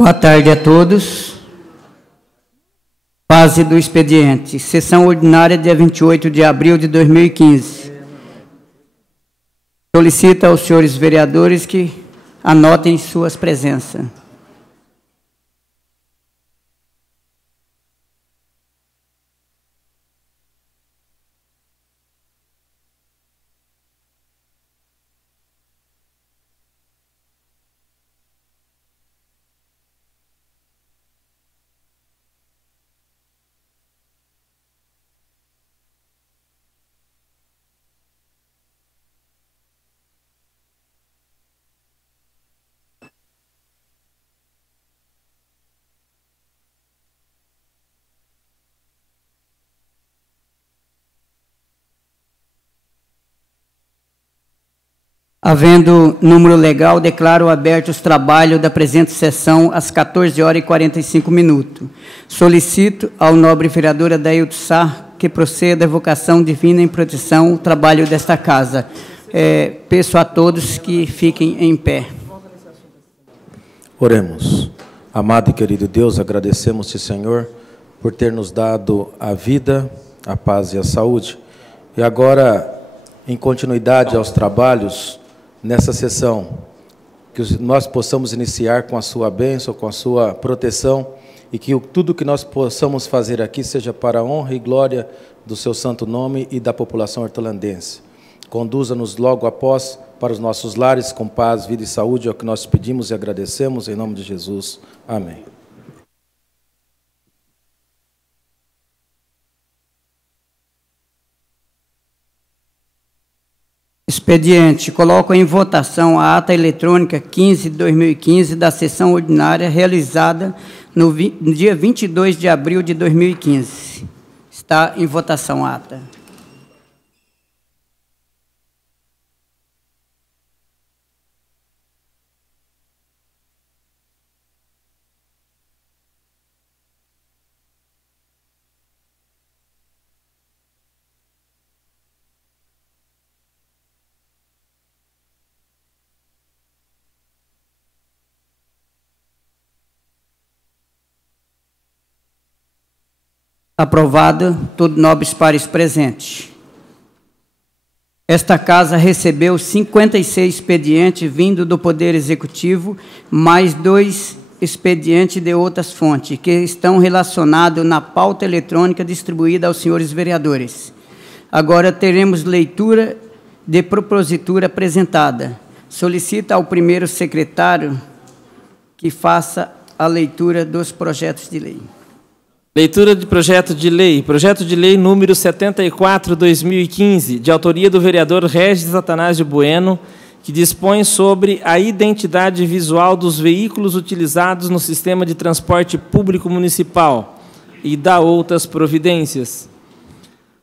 Boa tarde a todos. Fase do expediente. Sessão ordinária, dia 28 de abril de 2015. Solicito aos senhores vereadores que anotem suas presenças. Havendo número legal, declaro abertos os trabalhos da presente sessão às 14h45. Solicito ao nobre vereador Adailto Sá que proceda a evocação divina em proteção ao trabalho desta casa. Peço a todos que fiquem em pé. Oremos. Amado e querido Deus, agradecemos-te, Senhor, por ter nos dado a vida, a paz e a saúde. E agora, em continuidade aos trabalhos, nessa sessão, que nós possamos iniciar com a sua bênção, com a sua proteção, e que tudo que nós possamos fazer aqui seja para a honra e glória do seu santo nome e da população hortolandense. Conduza-nos logo após para os nossos lares com paz, vida e saúde, é o que nós pedimos e agradecemos, em nome de Jesus. Amém. Expediente. Coloco em votação a ata eletrônica 15/2015 da sessão ordinária realizada no dia 22 de abril de 2015. Está em votação a ata. Aprovado, todos nobres pares presentes. Esta casa recebeu 56 expedientes vindo do Poder Executivo, mais 2 expedientes de outras fontes, que estão relacionados na pauta eletrônica distribuída aos senhores vereadores. Agora teremos leitura de propositura apresentada. Solicito ao primeiro secretário que faça a leitura dos projetos de lei. Leitura de projeto de lei número 74/2015, de autoria do vereador Regis Atanásio Bueno, que dispõe sobre a identidade visual dos veículos utilizados no sistema de transporte público municipal e dá outras providências.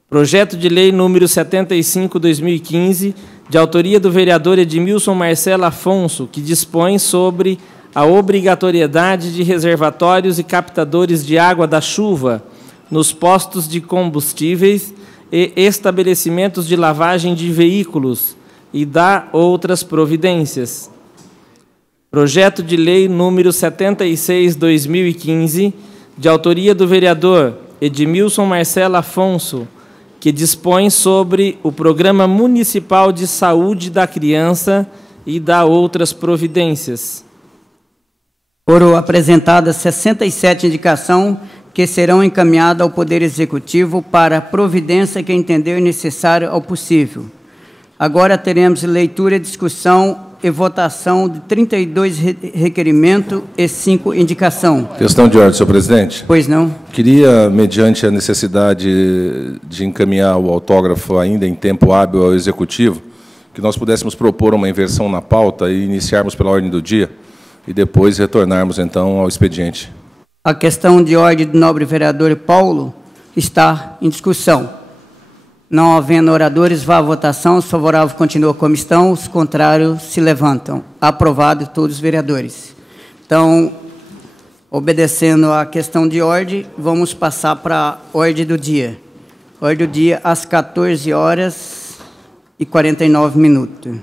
Projeto de lei número 75/2015, de autoria do vereador Edmilson Marcelo Afonso, que dispõe sobre a obrigatoriedade de reservatórios e captadores de água da chuva nos postos de combustíveis e estabelecimentos de lavagem de veículos e dá outras providências. Projeto de lei número 76/2015, de autoria do vereador Edmilson Marcelo Afonso, que dispõe sobre o Programa Municipal de Saúde da Criança e dá outras providências. Foram apresentadas 67 indicações que serão encaminhadas ao Poder Executivo para providência que entender necessário ao possível. Agora teremos leitura, discussão e votação de 32 requerimentos e 5 indicações. Questão de ordem, senhor presidente. Pois não. Queria, mediante a necessidade de encaminhar o autógrafo ainda em tempo hábil ao Executivo, que nós pudéssemos propor uma inversão na pauta e iniciarmos pela ordem do dia, e depois retornarmos, então, ao expediente. A questão de ordem do nobre vereador Paulo está em discussão. Não havendo oradores, vá à votação. Os favoráveis continuam como estão, os contrários se levantam. Aprovado todos os vereadores. Então, obedecendo à questão de ordem, vamos passar para a ordem do dia. Ordem do dia às 14h49.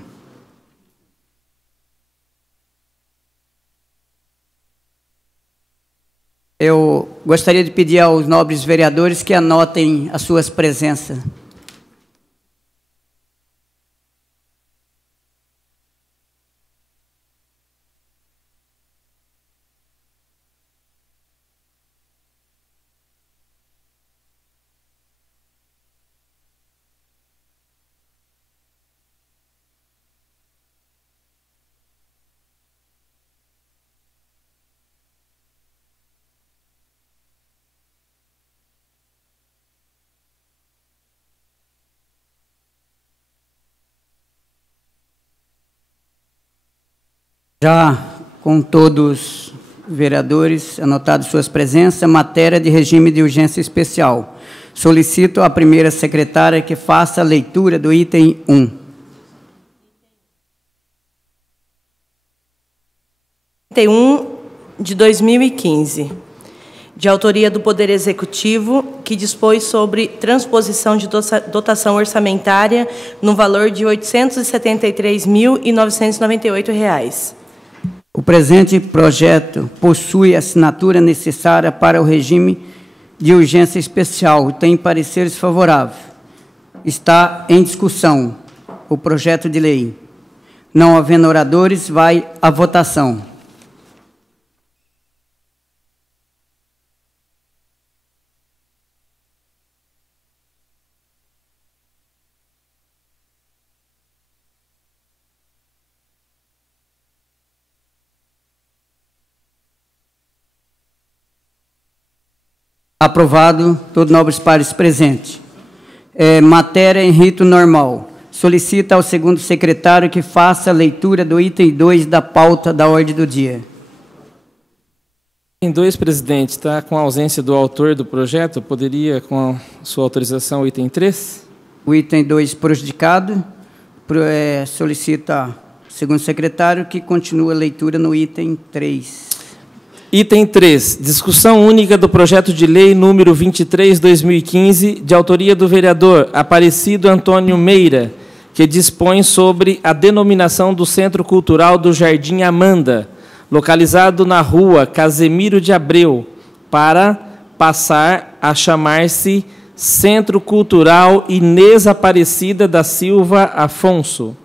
Eu gostaria de pedir aos nobres vereadores que anotem as suas presenças. Já com todos os vereadores anotados suas presenças, matéria de regime de urgência especial. Solicito à primeira secretária que faça a leitura do item 1. Item 1 de 2015, de autoria do Poder Executivo, que dispõe sobre transposição de dotação orçamentária no valor de R$ 873.998. O presente projeto possui a assinatura necessária para o regime de urgência especial. Tem pareceres favoráveis. Está em discussão o projeto de lei. Não havendo oradores, vai à votação. Aprovado, todos nobres pares presentes. Matéria em rito normal. Solicita ao segundo secretário que faça a leitura do item 2 da pauta da ordem do dia. Item 2, presidente, está com a ausência do autor do projeto. Poderia, com a sua autorização, o item 3? O item 2 prejudicado. Solicita ao segundo secretário que continue a leitura no item 3. Item 3, discussão única do projeto de lei número 23/2015, de autoria do vereador Aparecido Antônio Meira, que dispõe sobre a denominação do Centro Cultural do Jardim Amanda, localizado na rua Casemiro de Abreu, para passar a chamar-se Centro Cultural Inês Aparecida da Silva Afonso.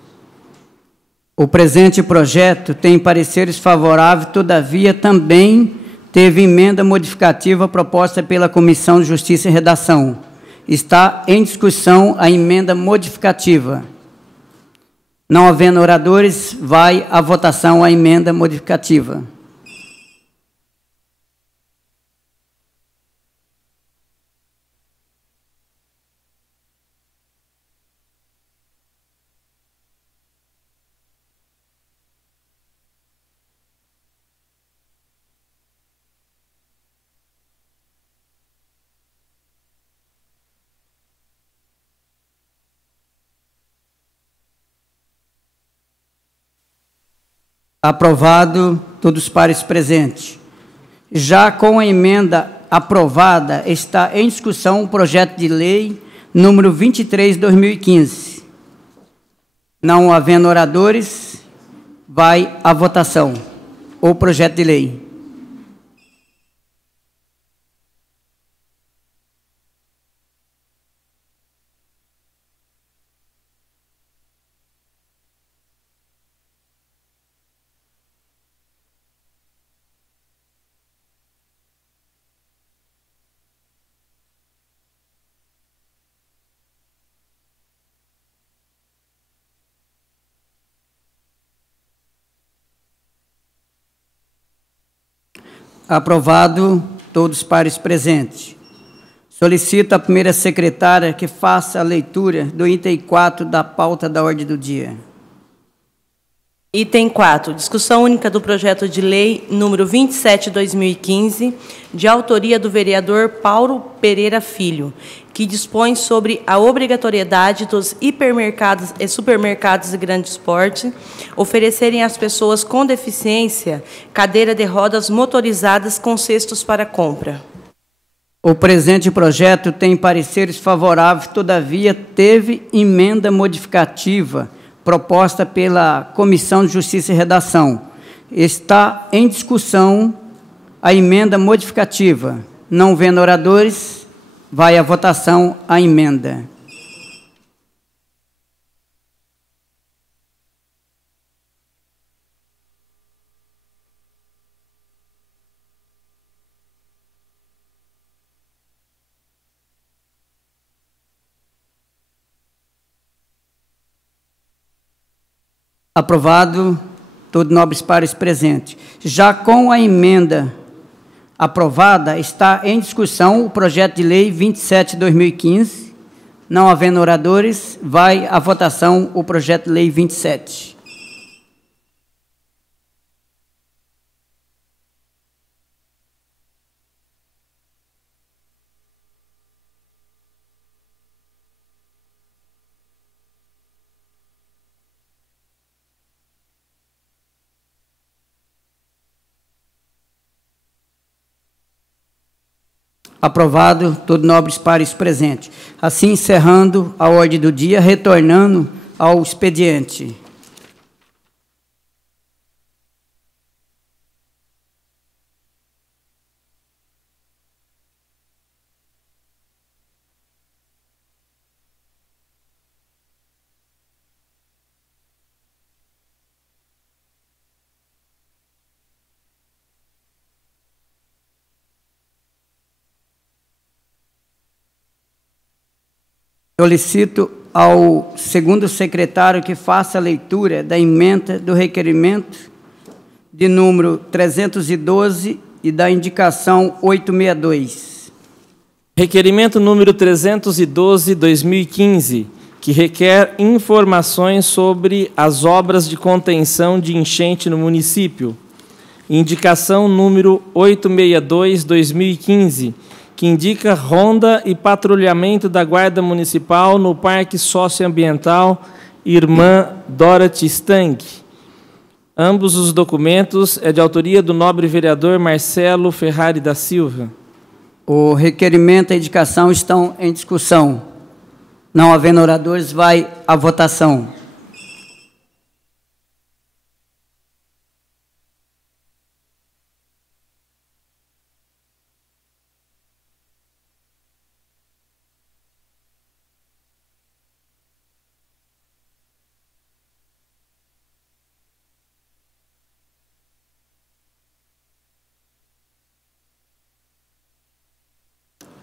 O presente projeto tem pareceres favoráveis, todavia também teve emenda modificativa proposta pela Comissão de Justiça e Redação. Está em discussão a emenda modificativa. Não havendo oradores, vai à votação a emenda modificativa. Aprovado, todos os pares presentes. Já com a emenda aprovada, está em discussão o projeto de lei número 23/2015. Não havendo oradores, vai à votação o projeto de lei. Aprovado, todos os pares presentes. Solicito à primeira secretária que faça a leitura do item 4 da pauta da ordem do dia. Item 4, discussão única do projeto de lei número 27/2015, de autoria do vereador Paulo Pereira Filho, que dispõe sobre a obrigatoriedade dos hipermercados e supermercados de grande porte oferecerem às pessoas com deficiência cadeira de rodas motorizadas com cestos para compra. O presente projeto tem pareceres favoráveis, todavia teve emenda modificativa proposta pela Comissão de Justiça e Redação. Está em discussão a emenda modificativa. Não vendo oradores, vai à votação a emenda. Aprovado, todos nobres pares presentes. Já com a emenda aprovada, está em discussão o projeto de lei 27/2015. Não havendo oradores, vai à votação o projeto de lei 27. Aprovado, todos nobres pares presentes. Assim, encerrando a ordem do dia, retornando ao expediente. Solicito ao segundo secretário que faça a leitura da emenda do requerimento de número 312 e da indicação 862. Requerimento número 312/2015, que requer informações sobre as obras de contenção de enchente no município. Indicação número 862/2015, que indica ronda e patrulhamento da Guarda Municipal no Parque Socioambiental Irmã Dorothy Stang. Ambos os documentos é de autoria do nobre vereador Marcelo Ferrari da Silva. O requerimento e a indicação estão em discussão. Não havendo oradores, vai à votação.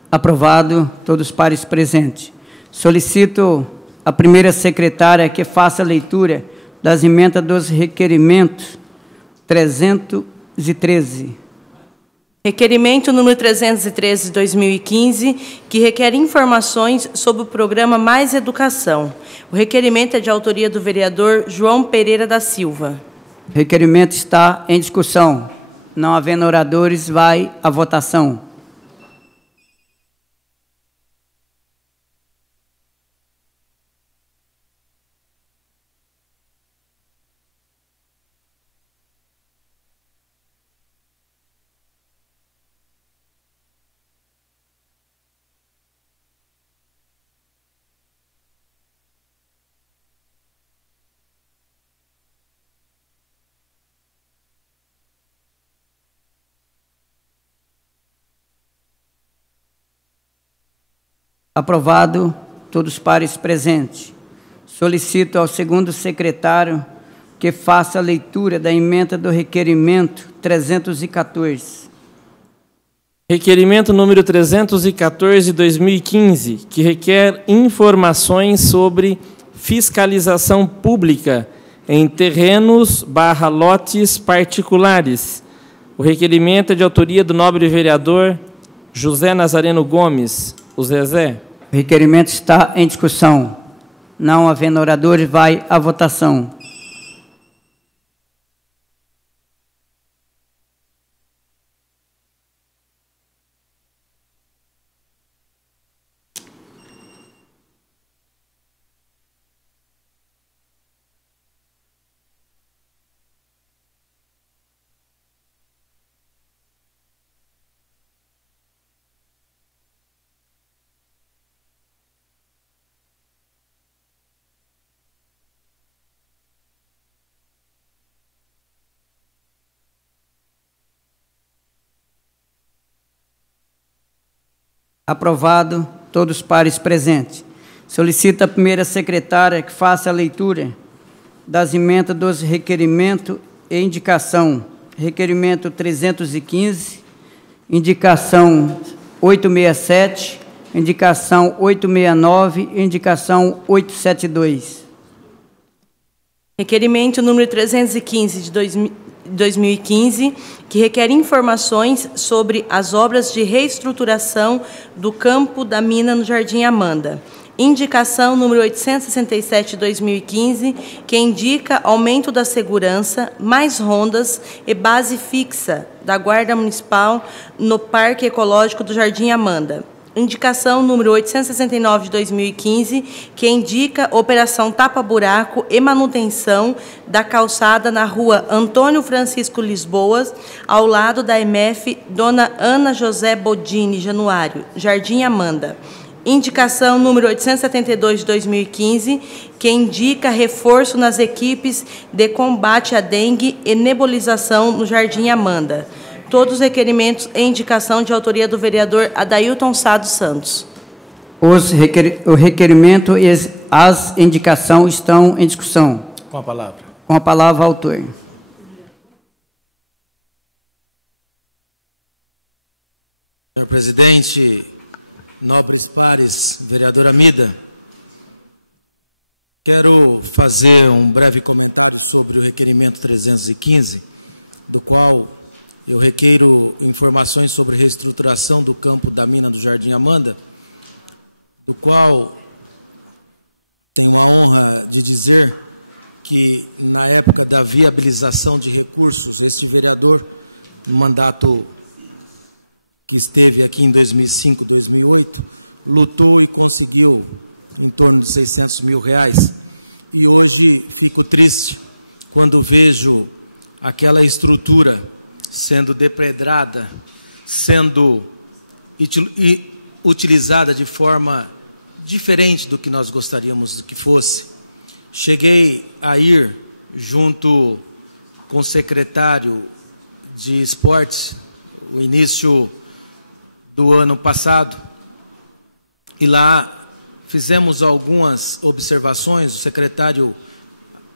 Aprovado, todos os pares presentes. Solicito a primeira secretária que faça a leitura das emendas dos requerimentos 313. Requerimento número 313/2015, que requer informações sobre o programa Mais Educação. O requerimento é de autoria do vereador João Pereira da Silva. O requerimento está em discussão. Não havendo oradores, vai à votação. Aprovado, todos os pares presentes. Solicito ao segundo secretário que faça a leitura da emenda do requerimento 314. Requerimento número 314/2015, que requer informações sobre fiscalização pública em terrenos/lotes particulares. O requerimento é de autoria do nobre vereador José Nazareno Gomes, o Zezé. O requerimento está em discussão. Não havendo oradores, vai à votação. Aprovado. Todos os pares presentes. Solicita a primeira secretária que faça a leitura das emendas dos requerimentos e indicação. Requerimento 315, indicação 867, indicação 869 e indicação 872. Requerimento número 315 de 2015, que requer informações sobre as obras de reestruturação do campo da mina no Jardim Amanda. Indicação número 867 de 2015, que indica aumento da segurança, mais rondas e base fixa da Guarda Municipal no Parque Ecológico do Jardim Amanda. Indicação número 869 de 2015, que indica operação tapa-buraco e manutenção da calçada na rua Antônio Francisco Lisboa, ao lado da MF Dona Ana José Bodini Januário, Jardim Amanda. Indicação número 872 de 2015, que indica reforço nas equipes de combate à dengue e nebulização no Jardim Amanda. Todos os requerimentos e indicação de autoria do vereador Adailton Sá dos Santos. O requerimento e as indicações estão em discussão. Com a palavra. Com a palavra, autor. Senhor presidente, nobres pares, vereadora Mida, quero fazer um breve comentário sobre o requerimento 315, do qual eu requeiro informações sobre reestruturação do campo da mina do Jardim Amanda, do qual tenho a honra de dizer que, na época da viabilização de recursos, este vereador, no mandato que esteve aqui em 2005, 2008, lutou e conseguiu em torno de R$600 mil. E hoje fico triste quando vejo aquela estrutura sendo depredrada, sendo utilizada de forma diferente do que nós gostaríamos que fosse. Cheguei a ir junto com o secretário de esportes, o início do ano passado, e lá fizemos algumas observações, o secretário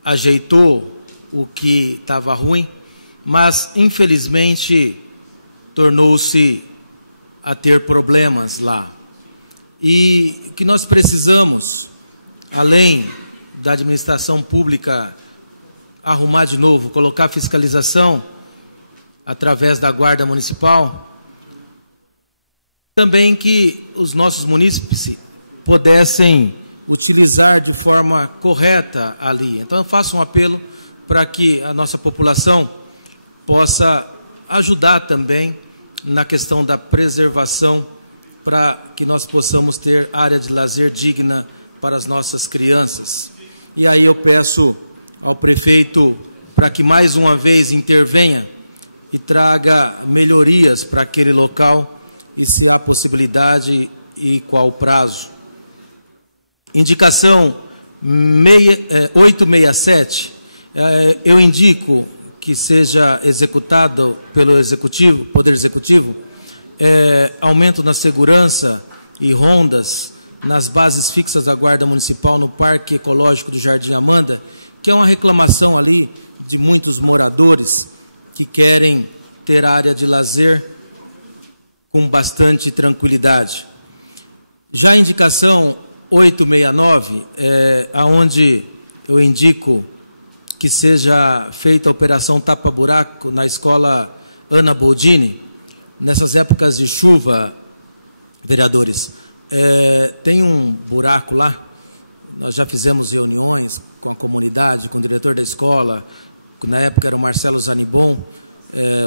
ajeitou o que estava ruim, mas, infelizmente, tornou-se a ter problemas lá. E o que nós precisamos, além da administração pública arrumar de novo, colocar fiscalização através da Guarda Municipal, também que os nossos munícipes pudessem utilizar de forma correta ali. Então, eu faço um apelo para que a nossa população possa ajudar também na questão da preservação, para que nós possamos ter área de lazer digna para as nossas crianças. E aí eu peço ao prefeito para que mais uma vez intervenha e traga melhorias para aquele local, e se há possibilidade e qual o prazo. Indicação 867, eu indico que seja executado pelo Executivo, Poder Executivo, aumento na segurança e rondas nas bases fixas da Guarda Municipal no Parque Ecológico do Jardim Amanda, que é uma reclamação ali de muitos moradores que querem ter área de lazer com bastante tranquilidade. Já a indicação 869, aonde eu indico que seja feita a operação tapa-buraco na escola Ana Bodini. Nessas épocas de chuva, vereadores, tem um buraco lá, nós já fizemos reuniões com a comunidade, com o diretor da escola, na época era o Marcelo Zanibon,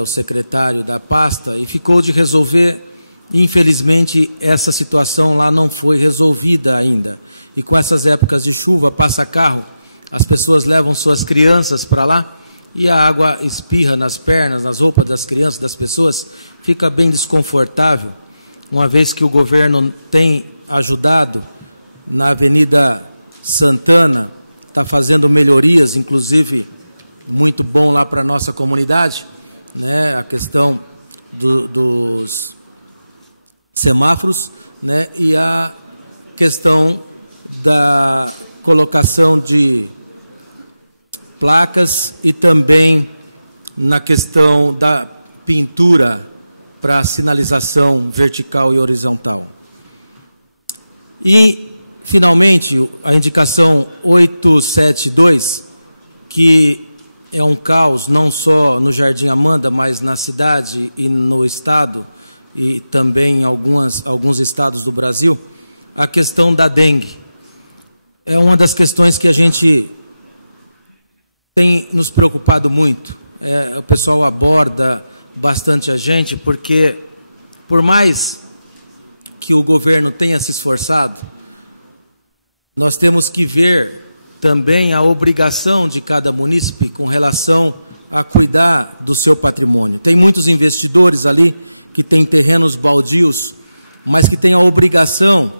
o secretário da pasta, e ficou de resolver. Infelizmente, essa situação lá não foi resolvida ainda. E com essas épocas de chuva, passa carro, as pessoas levam suas crianças para lá e a água espirra nas pernas, nas roupas das crianças, das pessoas, fica bem desconfortável, uma vez que o governo tem ajudado na Avenida Santana, está fazendo melhorias, inclusive, muito bom lá para a nossa comunidade, né? A questão dos semáforos, né, e a questão da colocação de placas e também na questão da pintura para sinalização vertical e horizontal. E, finalmente, a indicação 872, que é um caos não só no Jardim Amanda, mas na cidade e no estado, e também em alguns estados do Brasil, a questão da dengue. É uma das questões que a gente tem nos preocupado muito. O pessoal aborda bastante a gente, porque, por mais que o governo tenha se esforçado, nós temos que ver também a obrigação de cada munícipe com relação a cuidar do seu patrimônio. Tem muitos investidores ali que têm terrenos baldios, mas que têm a obrigação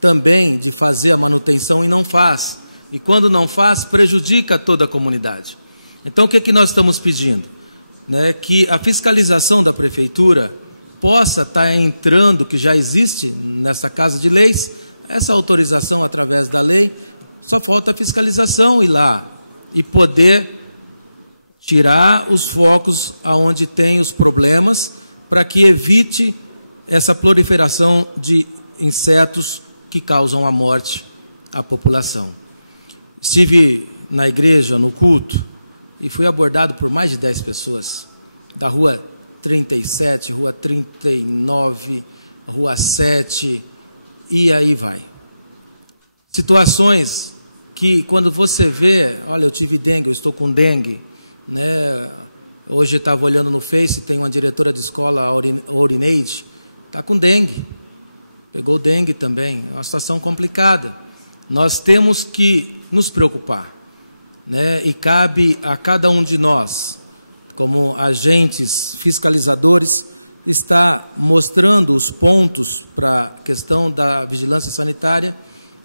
também de fazer a manutenção e não faz. E quando não faz, prejudica toda a comunidade. Então, o que nós estamos pedindo? Né, que a fiscalização da prefeitura possa estar entrando, que já existe nessa Casa de Leis, essa autorização através da lei, só falta a fiscalização ir lá e poder tirar os focos aonde tem os problemas, para que evite essa proliferação de insetos que causam a morte à população. Estive na igreja, no culto, e fui abordado por mais de 10 pessoas, da Rua 37, Rua 39, Rua 7, e aí vai. Situações que, quando você vê, olha, eu tive dengue, eu estou com dengue, né? Hoje estava olhando no Face, tem uma diretora de escola, a Orineide, está com dengue, pegou dengue também, é uma situação complicada. Nós temos que nos preocupar, né? E cabe a cada um de nós, como agentes fiscalizadores, estar mostrando os pontos para a questão da vigilância sanitária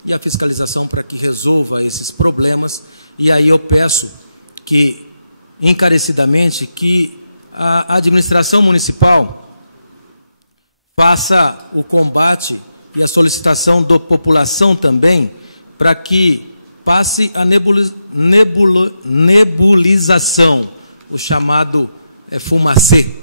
e a fiscalização para que resolva esses problemas. E aí eu peço que, encarecidamente, que a administração municipal faça o combate e a solicitação da população também, para que passe a nebulização, o chamado fumacê,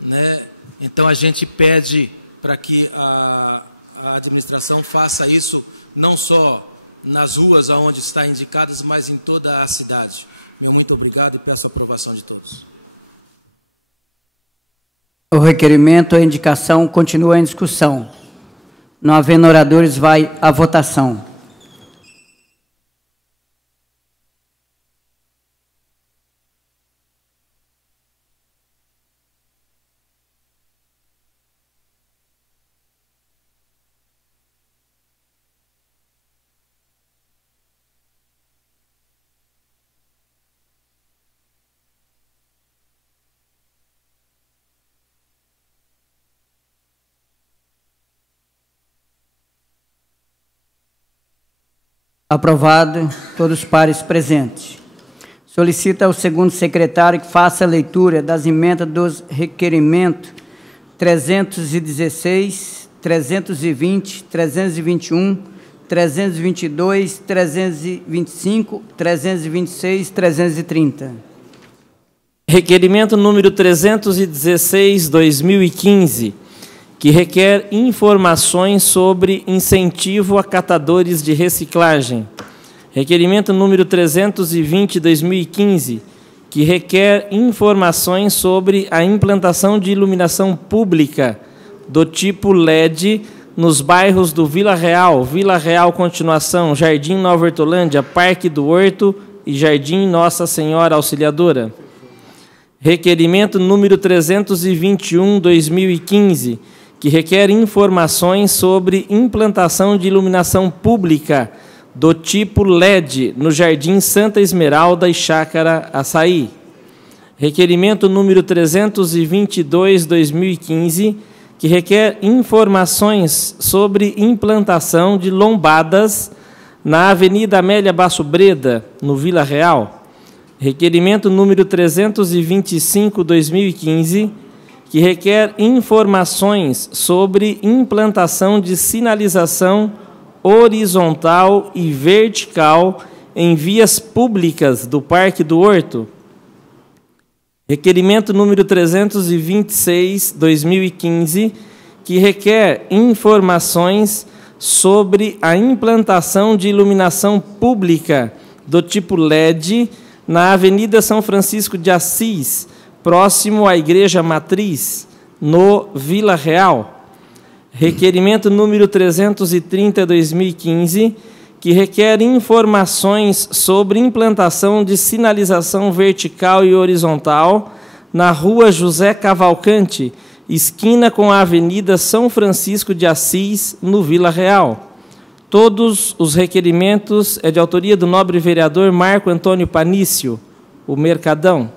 né? Então, a gente pede para que a administração faça isso, não só nas ruas onde está indicadas, mas em toda a cidade. Meu muito obrigado e peço a aprovação de todos. O requerimento, a indicação continua em discussão. Não havendo oradores, vai à votação. Aprovado, todos os pares presentes. Solicita ao segundo secretário que faça a leitura das emendas dos requerimentos 316, 320, 321, 322, 325, 326, 330. Requerimento número 316, 2015, que requer informações sobre incentivo a catadores de reciclagem. Requerimento número 320, 2015, que requer informações sobre a implantação de iluminação pública do tipo LED nos bairros do Vila Real Continuação, Jardim Nova Hortolândia, Parque do Horto e Jardim Nossa Senhora Auxiliadora. Requerimento número 321, 2015, que requer informações sobre implantação de iluminação pública do tipo LED no Jardim Santa Esmeralda e Chácara Açaí. Requerimento número 322, 2015, que requer informações sobre implantação de lombadas na Avenida Amélia Basso Breda, no Vila Real. Requerimento número 325, 2015, que requer informações sobre implantação de sinalização horizontal e vertical em vias públicas do Parque do Horto. Requerimento número 326/2015, que requer informações sobre a implantação de iluminação pública do tipo LED na Avenida São Francisco de Assis, próximo à Igreja Matriz, no Vila Real. Requerimento número 330/2015, que requer informações sobre implantação de sinalização vertical e horizontal na Rua José Cavalcante, esquina com a Avenida São Francisco de Assis, no Vila Real. Todos os requerimentos é de autoria do nobre vereador Marco Antônio Panício, o Mercadão.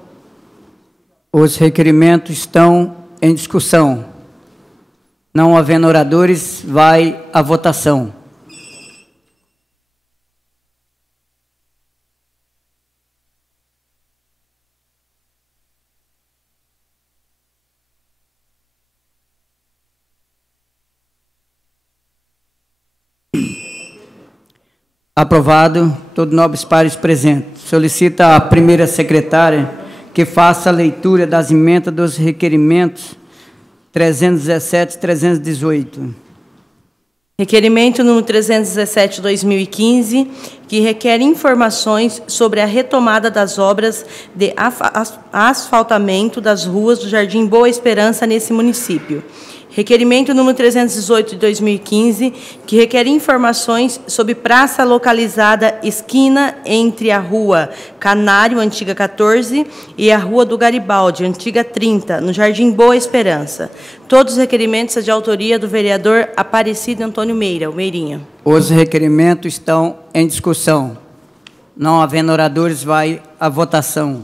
Os requerimentos estão em discussão. Não havendo oradores, vai à votação. Aprovado. Todos nobres pares presentes. Solicita a primeira secretária que faça a leitura das emendas dos requerimentos 317 e 318. Requerimento número 317/2015, que requer informações sobre a retomada das obras de asfaltamento das ruas do Jardim Boa Esperança nesse município. Requerimento número 318/2015, que requer informações sobre praça localizada esquina entre a Rua Canário, antiga 14, e a Rua do Garibaldi, antiga 30, no Jardim Boa Esperança. Todos os requerimentos são de autoria do vereador Aparecido Antônio Meira, o Meirinha. Os requerimentos estão em discussão. Não havendo oradores, vai à votação.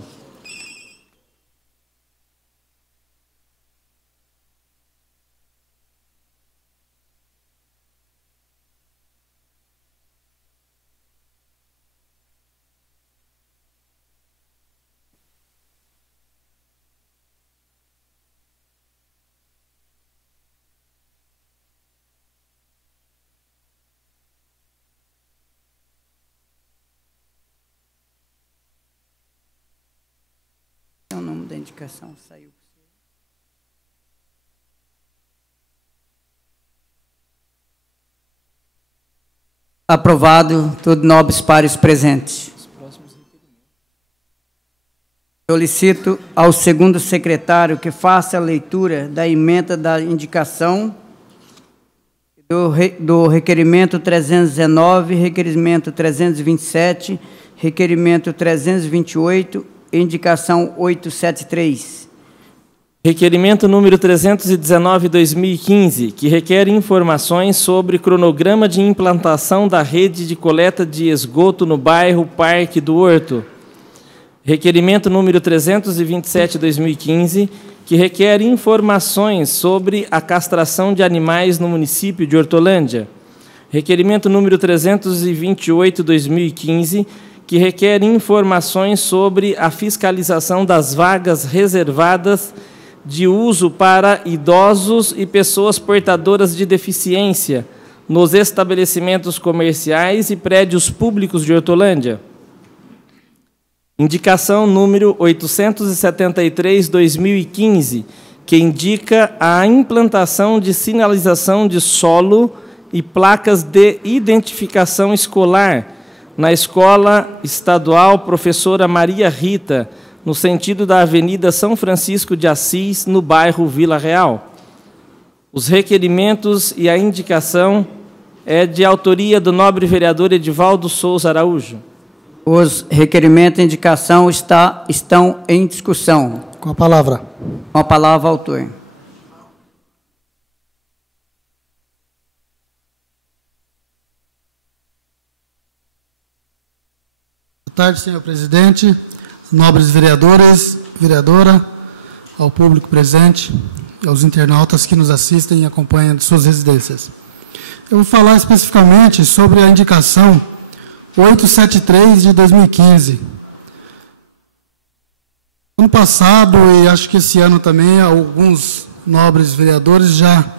O nome da indicação saiu. Aprovado. Todos nobres pares presentes. Solicito ao segundo secretário que faça a leitura da emenda da indicação do requerimento 319, requerimento 327, requerimento 328, indicação 873. Requerimento número 319/2015, que requer informações sobre cronograma de implantação da rede de coleta de esgoto no bairro Parque do Horto. Requerimento número 327/2015, que requer informações sobre a castração de animais no município de Hortolândia. Requerimento número 328/2015, que requer informações sobre a fiscalização das vagas reservadas de uso para idosos e pessoas portadoras de deficiência nos estabelecimentos comerciais e prédios públicos de Hortolândia. Indicação número 873/2015, que indica a implantação de sinalização de solo e placas de identificação escolar na Escola Estadual Professora Maria Rita, no sentido da Avenida São Francisco de Assis, no bairro Vila Real. Os requerimentos e a indicação é de autoria do nobre vereador Edivaldo Souza Araújo. Os requerimentos e indicação estão em discussão. Com a palavra. Com a palavra, autor. Boa tarde, senhor presidente, nobres vereadores, vereadora, ao público presente e aos internautas que nos assistem e acompanham de suas residências. Eu vou falar especificamente sobre a indicação 873 de 2015. Ano passado, e acho que esse ano também, alguns nobres vereadores já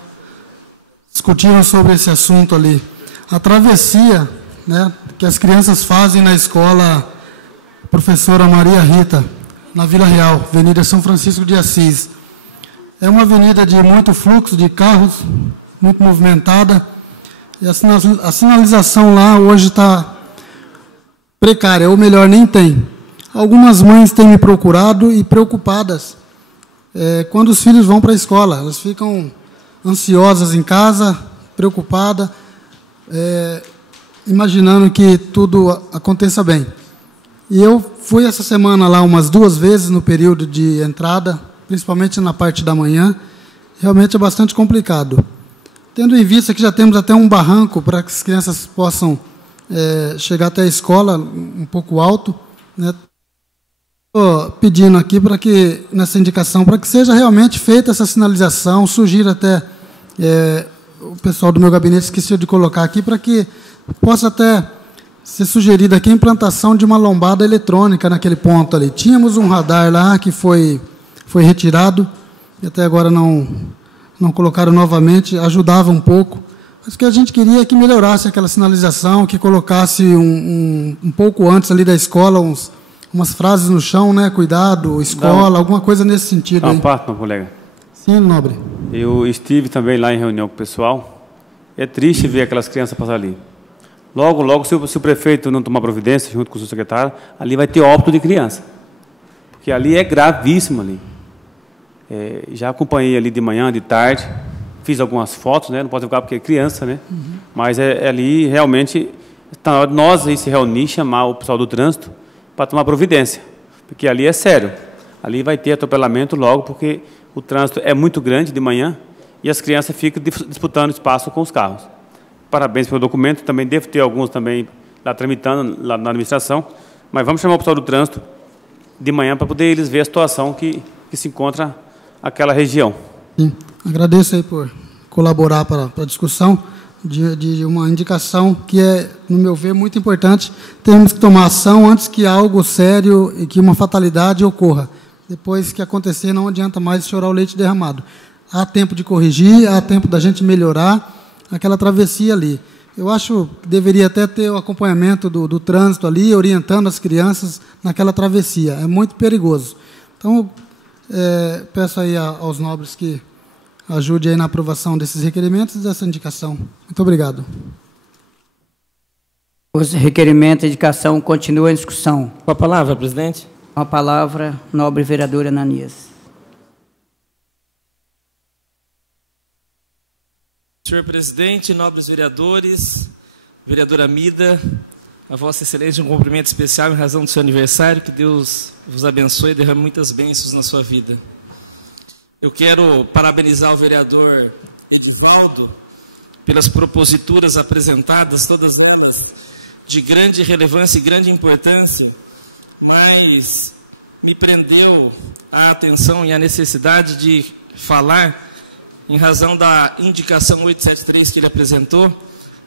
discutiram sobre esse assunto ali. A travessia, né, que as crianças fazem na escola Professora Maria Rita, na Vila Real, Avenida São Francisco de Assis. É uma avenida de muito fluxo de carros, muito movimentada. E a sinalização lá hoje está precária, ou melhor, nem tem. Algumas mães têm me procurado e preocupadas quando os filhos vão para a escola. Elas ficam ansiosas em casa, preocupadas, imaginando que tudo aconteça bem. E eu fui essa semana lá umas 2 vezes no período de entrada, principalmente na parte da manhã. Realmente é bastante complicado. Tendo em vista que já temos até um barranco para que as crianças possam chegar até a escola um pouco alto, né? Estou pedindo aqui para que, nessa indicação, para que seja realmente feita essa sinalização, sugiro até o pessoal do meu gabinete esqueceu de colocar aqui, para que possa até ser sugerida aqui a implantação de uma lombada eletrônica naquele ponto ali. Tínhamos um radar lá que foi retirado, e até agora não colocaram novamente, ajudava um pouco. Mas o que a gente queria é que melhorasse aquela sinalização, que colocasse um pouco antes ali da escola umas frases no chão, né? Cuidado, escola, alguma coisa nesse sentido. Uma parte, meu colega. Sim, nobre. Eu estive também lá em reunião com o pessoal. É triste ver aquelas crianças passar ali. Logo, se o prefeito não tomar providência, junto com o seu secretário, ali vai ter óbito de criança. Porque ali é gravíssimo ali. Já acompanhei ali de manhã, de tarde, fiz algumas fotos, né? Não posso ficar porque é criança, né? Mas ali realmente está na hora de nós aí se reunir, chamar o pessoal do trânsito para tomar providência, porque ali é sério. Ali vai ter atropelamento logo, porque o trânsito é muito grande de manhã e as crianças ficam disputando espaço com os carros. Parabéns pelo documento, também devo ter alguns também lá tramitando lá na administração, mas vamos chamar o pessoal do trânsito de manhã para poder eles ver a situação que se encontra aquela região. Sim. Agradeço aí por colaborar para a discussão de uma indicação que é, no meu ver, muito importante. Temos que tomar ação antes que algo sério e que uma fatalidade ocorra. Depois que acontecer, não adianta mais chorar o leite derramado. Há tempo de corrigir, há tempo da gente melhorar aquela travessia ali. Eu acho que deveria até ter o acompanhamento do trânsito ali, orientando as crianças naquela travessia. É muito perigoso. Então, peço aí aos nobres que ajude aí na aprovação desses requerimentos e dessa indicação. Muito obrigado. Os requerimentos de indicação continuam em discussão. Com a palavra, presidente. Com a palavra, nobre vereador Ananias. Senhor presidente, nobres vereadores, vereadora Mida, a Vossa Excelência, um cumprimento especial em razão do seu aniversário, que Deus vos abençoe e derrame muitas bênçãos na sua vida. Eu quero parabenizar o vereador Edivaldo pelas proposituras apresentadas, todas elas de grande relevância e grande importância, mas me prendeu a atenção e a necessidade de falar em razão da indicação 873 que ele apresentou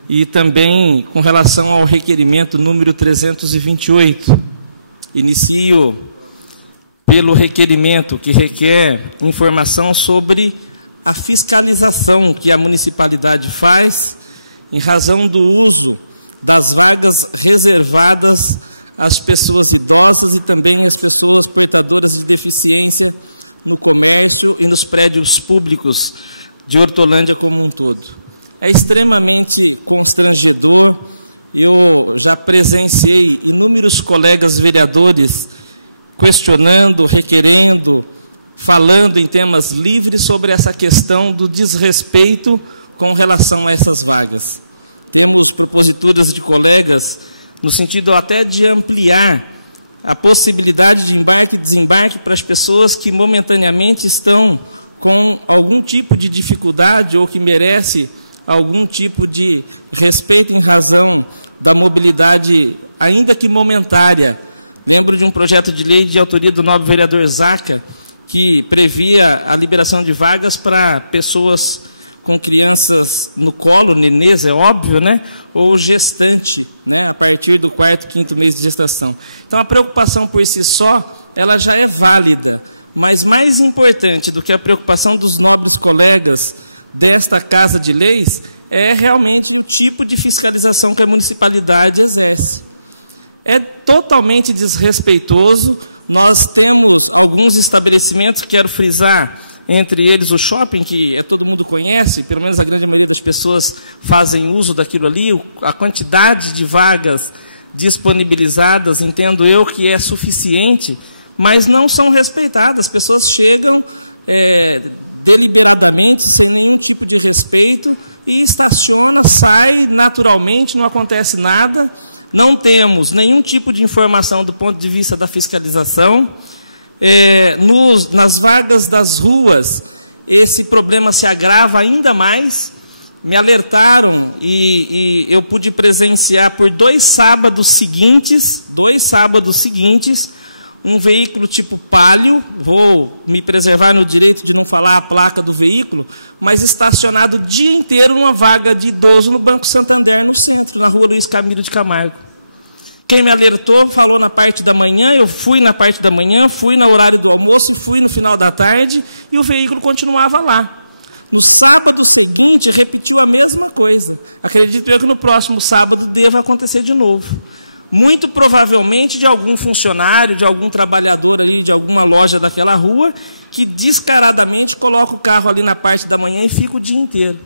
e também com relação ao requerimento número 328. Inicio pelo requerimento que requer informação sobre a fiscalização que a municipalidade faz em razão do uso das vagas reservadas às pessoas idosas e também às pessoas portadoras de deficiência no comércio e nos prédios públicos de Hortolândia como um todo. É extremamente constrangedor. Eu já presenciei inúmeros colegas vereadores questionando, requerendo, falando em temas livres sobre essa questão do desrespeito com relação a essas vagas. Temos proposituras de colegas no sentido até de ampliar a possibilidade de embarque e desembarque para as pessoas que momentaneamente estão com algum tipo de dificuldade ou que merece algum tipo de respeito em razão da mobilidade, ainda que momentária. Lembro de um projeto de lei de autoria do nobre vereador Zaca, que previa a liberação de vagas para pessoas com crianças no colo, nenês, é óbvio, né? Ou gestante, né? A partir do 4º, 5º mês de gestação. Então, a preocupação por si só ela já é válida. Mas mais importante do que a preocupação dos nobres colegas desta Casa de Leis é realmente o tipo de fiscalização que a municipalidade exerce. É totalmente desrespeitoso. Nós temos alguns estabelecimentos, quero frisar, entre eles o shopping, que todo mundo conhece, pelo menos a grande maioria das pessoas fazem uso daquilo ali, a quantidade de vagas disponibilizadas, entendo eu que é suficiente, mas não são respeitadas. As pessoas chegam deliberadamente, sem nenhum tipo de respeito, e estaciona, sai naturalmente, não acontece nada. Não temos nenhum tipo de informação do ponto de vista da fiscalização. Nas vagas das ruas, esse problema se agrava ainda mais. Me alertaram e eu pude presenciar por 2 sábados seguintes, um veículo tipo Palio, vou me preservar no direito de não falar a placa do veículo, mas estacionado o dia inteiro numa vaga de idoso no Banco Santander, no centro, na rua Luiz Camilo de Camargo. Quem me alertou falou na parte da manhã, eu fui na parte da manhã, fui no horário do almoço e fui no final da tarde, e o veículo continuava lá. No sábado seguinte, repetiu a mesma coisa. Acredito eu que no próximo sábado deva acontecer de novo. Muito provavelmente de algum funcionário, de algum trabalhador ali, de alguma loja daquela rua, que descaradamente coloca o carro ali na parte da manhã e fica o dia inteiro.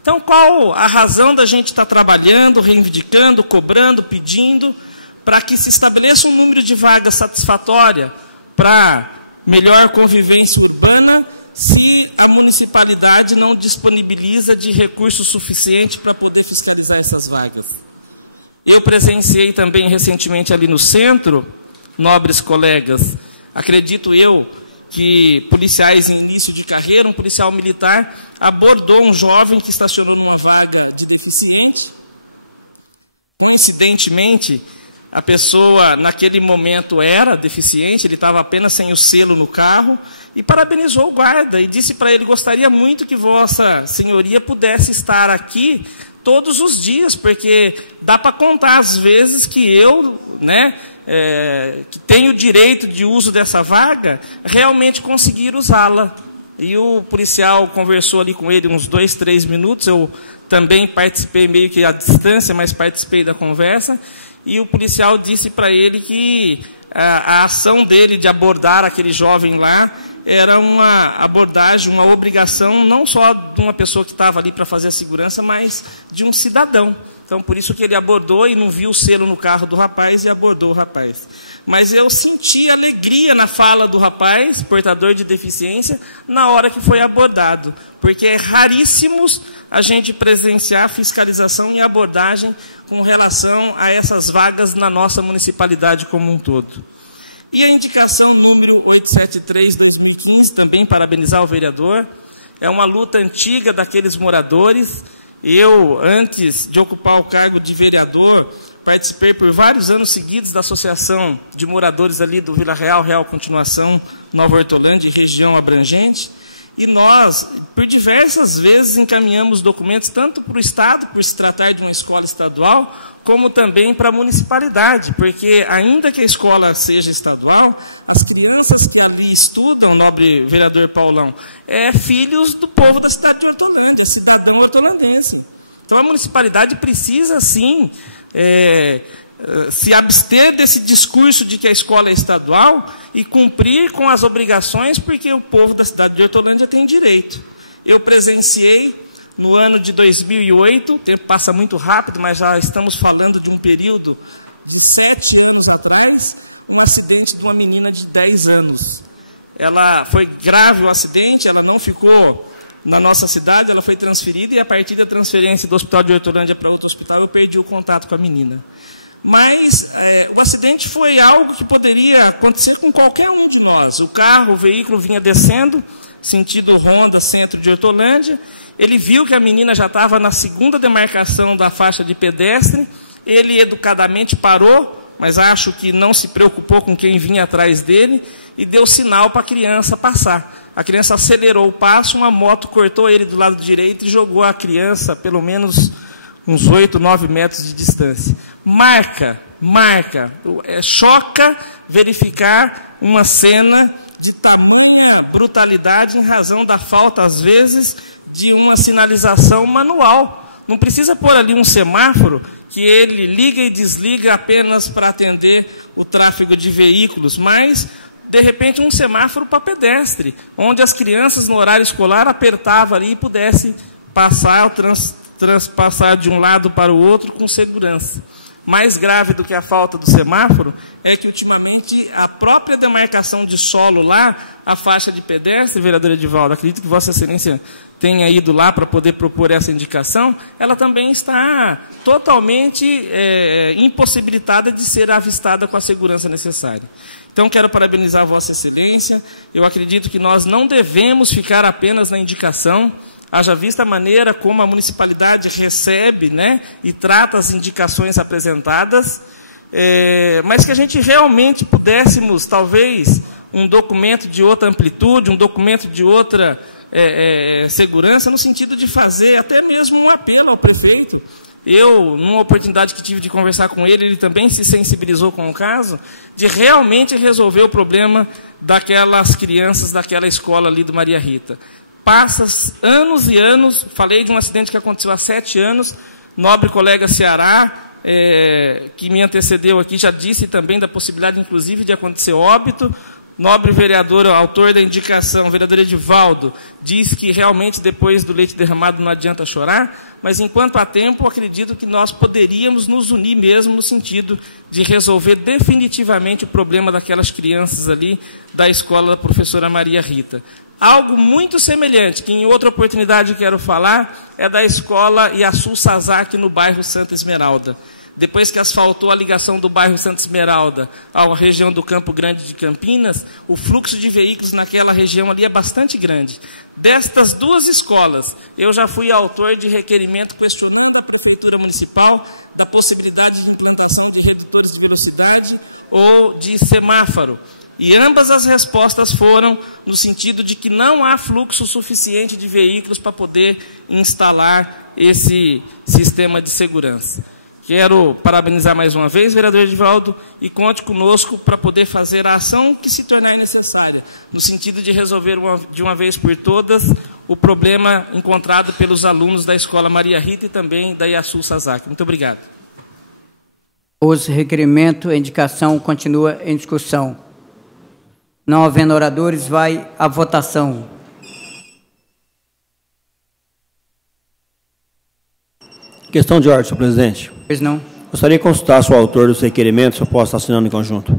Então, qual a razão da gente estar trabalhando, reivindicando, cobrando, pedindo, para que se estabeleça um número de vagas satisfatória para melhor convivência urbana, se a municipalidade não disponibiliza de recursos suficientes para poder fiscalizar essas vagas? Eu presenciei também recentemente ali no centro, nobres colegas, acredito eu que policiais em início de carreira, um policial militar abordou um jovem que estacionou numa vaga de deficiente. Coincidentemente, a pessoa, naquele momento, era deficiente, ele estava apenas sem o selo no carro, e parabenizou o guarda, e disse para ele: gostaria muito que Vossa Senhoria pudesse estar aqui todos os dias, porque dá para contar as vezes que eu, que tenho o direito de uso dessa vaga, realmente conseguir usá-la. E o policial conversou ali com ele uns 2, 3 minutos, eu também participei meio que à distância, mas participei da conversa, e o policial disse para ele que a ação dele de abordar aquele jovem lá era uma abordagem, uma obrigação, não só de uma pessoa que estava ali para fazer a segurança, mas de um cidadão. Então, por isso que ele abordou e não viu o selo no carro do rapaz e abordou o rapaz. Mas eu senti alegria na fala do rapaz, portador de deficiência, na hora que foi abordado, porque é raríssimo a gente presenciar fiscalização e abordagem com relação a essas vagas na nossa municipalidade como um todo. E a indicação número 873/2015, também parabenizar o vereador, é uma luta antiga daqueles moradores. Eu, antes de ocupar o cargo de vereador, participei por vários anos seguidos da Associação de Moradores ali do Vila Real, Real Continuação, Nova Hortolândia e região abrangente, e nós, por diversas vezes, encaminhamos documentos tanto para o Estado, por se tratar de uma escola estadual, como também para a municipalidade, porque, ainda que a escola seja estadual, as crianças que ali estudam, nobre vereador Paulão, filhos do povo da cidade de Hortolândia, cidadão hortolandense. Então, a municipalidade precisa, sim, se abster desse discurso de que a escola é estadual e cumprir com as obrigações, porque o povo da cidade de Hortolândia tem direito. Eu presenciei, no ano de 2008, o tempo passa muito rápido, mas já estamos falando de um período de 7 anos atrás, um acidente de uma menina de 10 anos. Foi grave o acidente, ela não ficou na nossa cidade, ela foi transferida, e a partir da transferência do hospital de Hortolândia para outro hospital, eu perdi o contato com a menina. Mas o acidente foi algo que poderia acontecer com qualquer um de nós. O veículo vinha descendo, sentido Honda, centro de Hortolândia. Ele viu que a menina já estava na segunda demarcação da faixa de pedestre. Ele educadamente parou, mas acho que não se preocupou com quem vinha atrás dele, e deu sinal para a criança passar. A criança acelerou o passo, uma moto cortou ele do lado direito e jogou a criança pelo menos uns 8, 9 metros de distância. Choca verificar uma cena de tamanha brutalidade em razão da falta, às vezes, de uma sinalização manual. Não precisa pôr ali um semáforo que ele liga e desliga apenas para atender o tráfego de veículos, mas, de repente, um semáforo para pedestre, onde as crianças, no horário escolar, apertavam ali e pudessem passar, transpassar de um lado para o outro com segurança. Mais grave do que a falta do semáforo é que, ultimamente, a própria demarcação de solo lá, a faixa de pedestre, vereador Edivaldo, acredito que Vossa Excelência tenha ido lá para poder propor essa indicação, ela também está totalmente impossibilitada de ser avistada com a segurança necessária. Então, quero parabenizar Vossa Excelência. Eu acredito que nós não devemos ficar apenas na indicação, haja vista a maneira como a municipalidade recebe, né, e trata as indicações apresentadas, mas que a gente realmente pudéssemos, talvez, um documento de outra amplitude, um documento de outra segurança, no sentido de fazer até mesmo um apelo ao prefeito. Eu, numa oportunidade que tive de conversar com ele, ele também se sensibilizou com o caso, de realmente resolver o problema daquelas crianças daquela escola ali do Maria Rita. Passa anos e anos, falei de um acidente que aconteceu há 7 anos, nobre colega Ceará, que me antecedeu aqui, já disse também da possibilidade, inclusive, de acontecer óbito. Nobre vereador, autor da indicação, vereador Edivaldo, diz que realmente depois do leite derramado não adianta chorar, mas enquanto há tempo, acredito que nós poderíamos nos unir mesmo no sentido de resolver definitivamente o problema daquelas crianças ali da escola da professora Maria Rita. Algo muito semelhante, que em outra oportunidade quero falar, é da escola Iaçu Sazaki, no bairro Santa Esmeralda. Depois que asfaltou a ligação do bairro Santa Esmeralda à região do Campo Grande de Campinas, o fluxo de veículos naquela região ali é bastante grande. Destas duas escolas, eu já fui autor de requerimento questionando a Prefeitura Municipal da possibilidade de implantação de redutores de velocidade ou de semáforo. E ambas as respostas foram no sentido de que não há fluxo suficiente de veículos para poder instalar esse sistema de segurança. Quero parabenizar mais uma vez, vereador Edivaldo, e conte conosco para poder fazer a ação que se tornar necessária, no sentido de resolver de uma vez por todas o problema encontrado pelos alunos da Escola Maria Rita e também da Iaçu Sazaki. Muito obrigado. Os requerimentos, a indicação continua em discussão. Não havendo oradores, vai à votação. Questão de ordem, senhor presidente. Pois não. Gostaria de consultar se o autor dos requerimentos eu posso estar assinando em conjunto.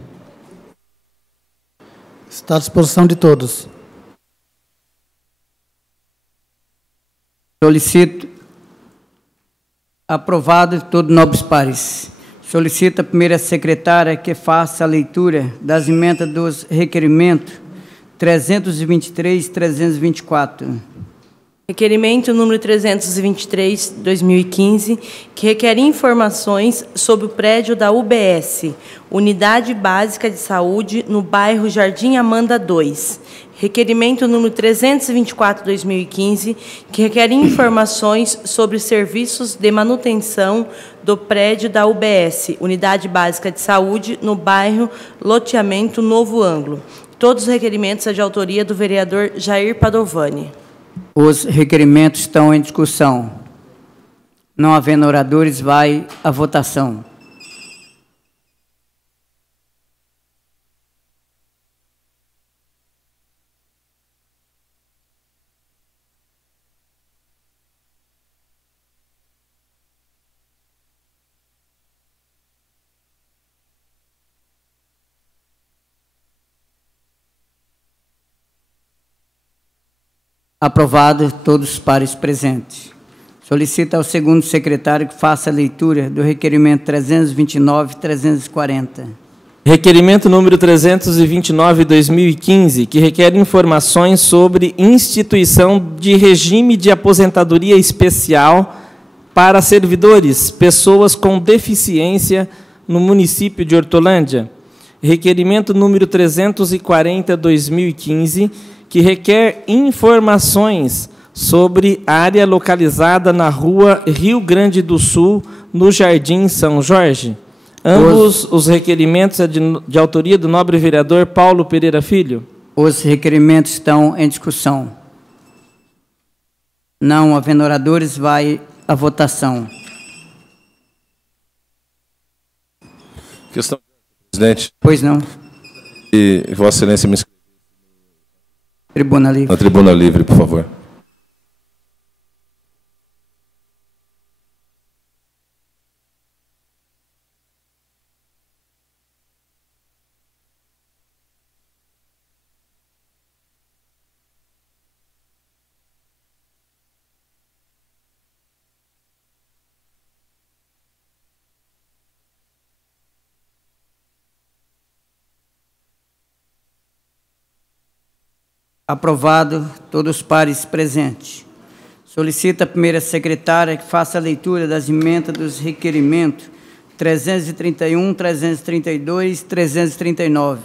Está à disposição de todos. Solicito. Aprovado de todos nobres pares. Solicito a primeira secretária que faça a leitura das emendas dos requerimentos 323 e 324. Requerimento número 323, 2015, que requer informações sobre o prédio da UBS, Unidade Básica de Saúde, no bairro Jardim Amanda 2. Requerimento número 324, 2015, que requer informações sobre os serviços de manutenção do prédio da UBS, Unidade Básica de Saúde, no bairro Loteamento Novo Ângulo. Todos os requerimentos são de autoria do vereador Jair Padovani. Os requerimentos estão em discussão. Não havendo oradores, vai à votação. Aprovado, todos os pares presentes. Solicito ao segundo secretário que faça a leitura do requerimento 329 e 340. Requerimento número 329/2015, que requer informações sobre instituição de regime de aposentadoria especial para servidores, pessoas com deficiência no município de Hortolândia. Requerimento número 340/2015, que requer informações sobre a área localizada na rua Rio Grande do Sul, no Jardim São Jorge. Ambos os requerimentos é de autoria do nobre vereador Paulo Pereira Filho. Os requerimentos estão em discussão. Não havendo oradores, vai à votação. Questão, presidente. Pois não. E Vossa Excelência me inscreve Tribuna livre. na tribuna livre, por favor. Aprovado, todos os pares presentes. Solicita a primeira secretária que faça a leitura das emendas dos requerimentos 331, 332, 339.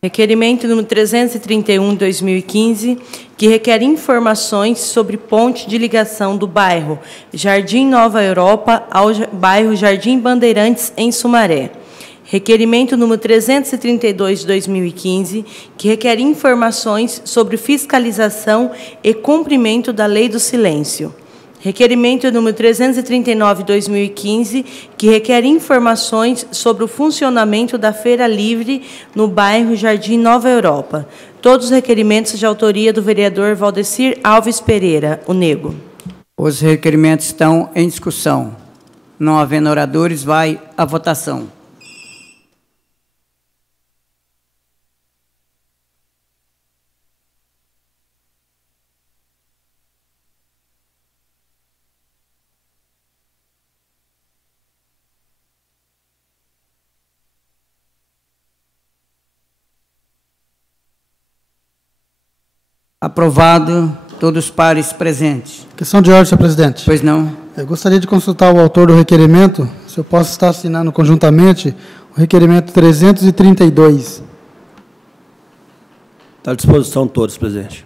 Requerimento número 331, 2015, que requer informações sobre ponte de ligação do bairro Jardim Nova Europa ao bairro Jardim Bandeirantes, em Sumaré. Requerimento número 332, de 2015, que requer informações sobre fiscalização e cumprimento da Lei do Silêncio. Requerimento número 339, de 2015, que requer informações sobre o funcionamento da Feira Livre no bairro Jardim Nova Europa. Todos os requerimentos de autoria do vereador Valdecir Alves Pereira, o Nego. Os requerimentos estão em discussão. Não havendo oradores, vai à votação. Aprovado, todos os pares presentes. Questão de ordem, senhor presidente. Pois não. Eu gostaria de consultar o autor do requerimento, se eu posso estar assinando conjuntamente o requerimento 332. Está à disposição de todos, presidente.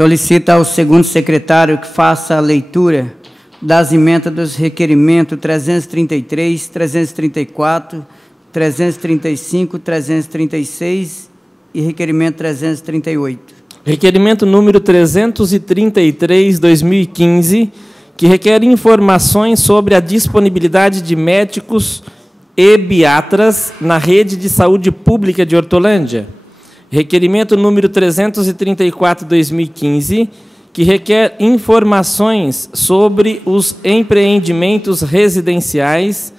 Solicita ao segundo secretário que faça a leitura das emendas dos requerimentos 333, 334, 335, 336 e requerimento 338. Requerimento número 333, 2015, que requer informações sobre a disponibilidade de médicos e biatras na rede de saúde pública de Hortolândia. Requerimento número 334, 2015, que requer informações sobre os empreendimentos residenciais,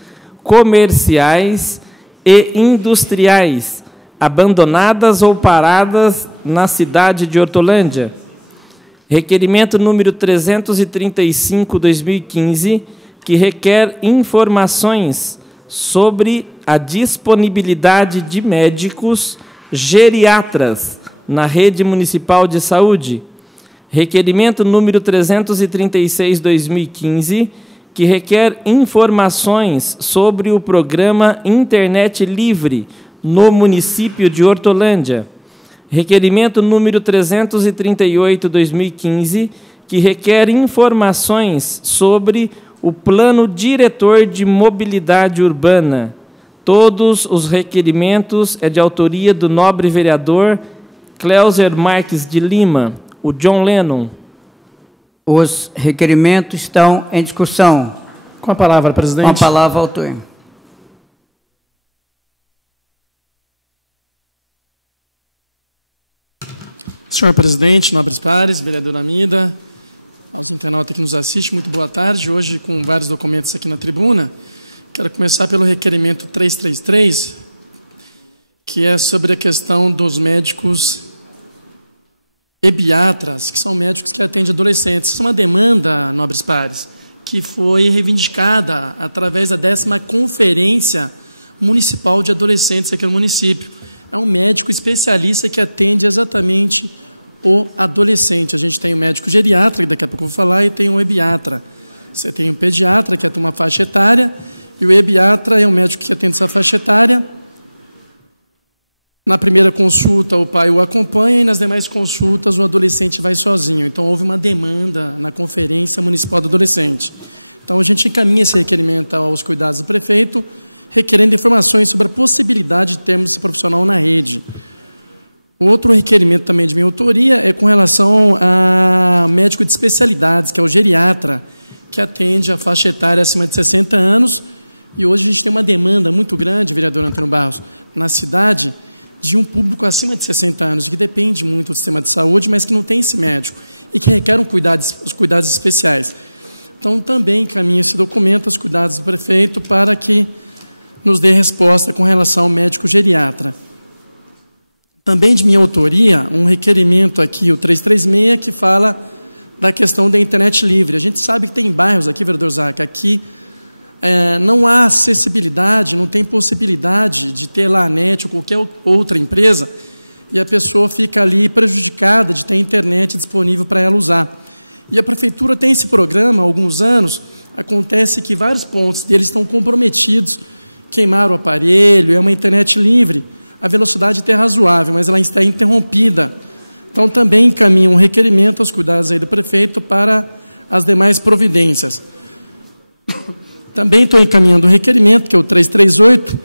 comerciais e industriais abandonadas ou paradas na cidade de Hortolândia. Requerimento número 335, 2015, que requer informações sobre a disponibilidade de médicos geriatras na rede municipal de saúde. Requerimento número 336, 2015, que requer informações sobre o programa Internet Livre no município de Hortolândia. Requerimento número 338, 2015, que requer informações sobre o Plano Diretor de Mobilidade Urbana. Todos os requerimentos é de autoria do nobre vereador Cleuser Marques de Lima, o John Lennon. Os requerimentos estão em discussão. Com a palavra, presidente. Com a palavra, autor. Senhor presidente, nobres pares, vereadora Amida, aos internautas que nos assistem, muito boa tarde. Hoje, com vários documentos aqui na tribuna, quero começar pelo requerimento 333, que é sobre a questão dos médicos ebiatras, que são médicos que atendem adolescentes. Isso é uma demanda, nobres pares, que foi reivindicada através da 10ª Conferência Municipal de Adolescentes aqui no município. É um médico especialista que atende exatamente o adolescente. A gente tem o médico geriatra, que daqui a pouco eu vou falar, e tem o ebiatra. Você tem o pediatra, que atende uma faixa etária, e o ebiatra é um médico que atende essa faixa etária. Na primeira consulta, o pai o acompanha, e nas demais consultas, o adolescente vai sozinho. Então, houve uma demanda na Conferência Municipal do Adolescente. Então, a gente encaminha esse requerimento aos cuidados do prefeito, requerendo informações sobre a possibilidade de termos esse profissional na rede. Outro requerimento também de minha autoria é com relação a médico de especialidades, que é o geriatra, que atende a faixa etária acima de 60 anos. E hoje a gente tem uma demanda muito grande, vereador Antônio Barros, na cidade, de um público acima de 60 anos, que depende muito do sistema de saúde, mas que não tem esse médico e que requer os cuidados especiais. Então, também encaminho esse documento aos cuidados do prefeito para que nos dê resposta com relação ao médico geriatra. Também de minha autoria, um requerimento aqui, o 336, que fala da questão da internet livre. A gente sabe que tem bairros aqui, vereador Zaca, aqui não há acessibilidade, não tem possibilidade de ter lá a NET ou qualquer outra empresa, e a pessoa fica ali prejudicada de ter internet disponível para ela usar. E a prefeitura tem esse programa há alguns anos. Acontece que vários pontos deles estão comprometidos, queimaram o aparelho, é uma internet livre, a velocidade até é razoável, mas ela está interrompida. Então, também encaminho um requerimento aos cuidados aí do prefeito para as demais providências. Também estou encaminhando um requerimento, que é o 338,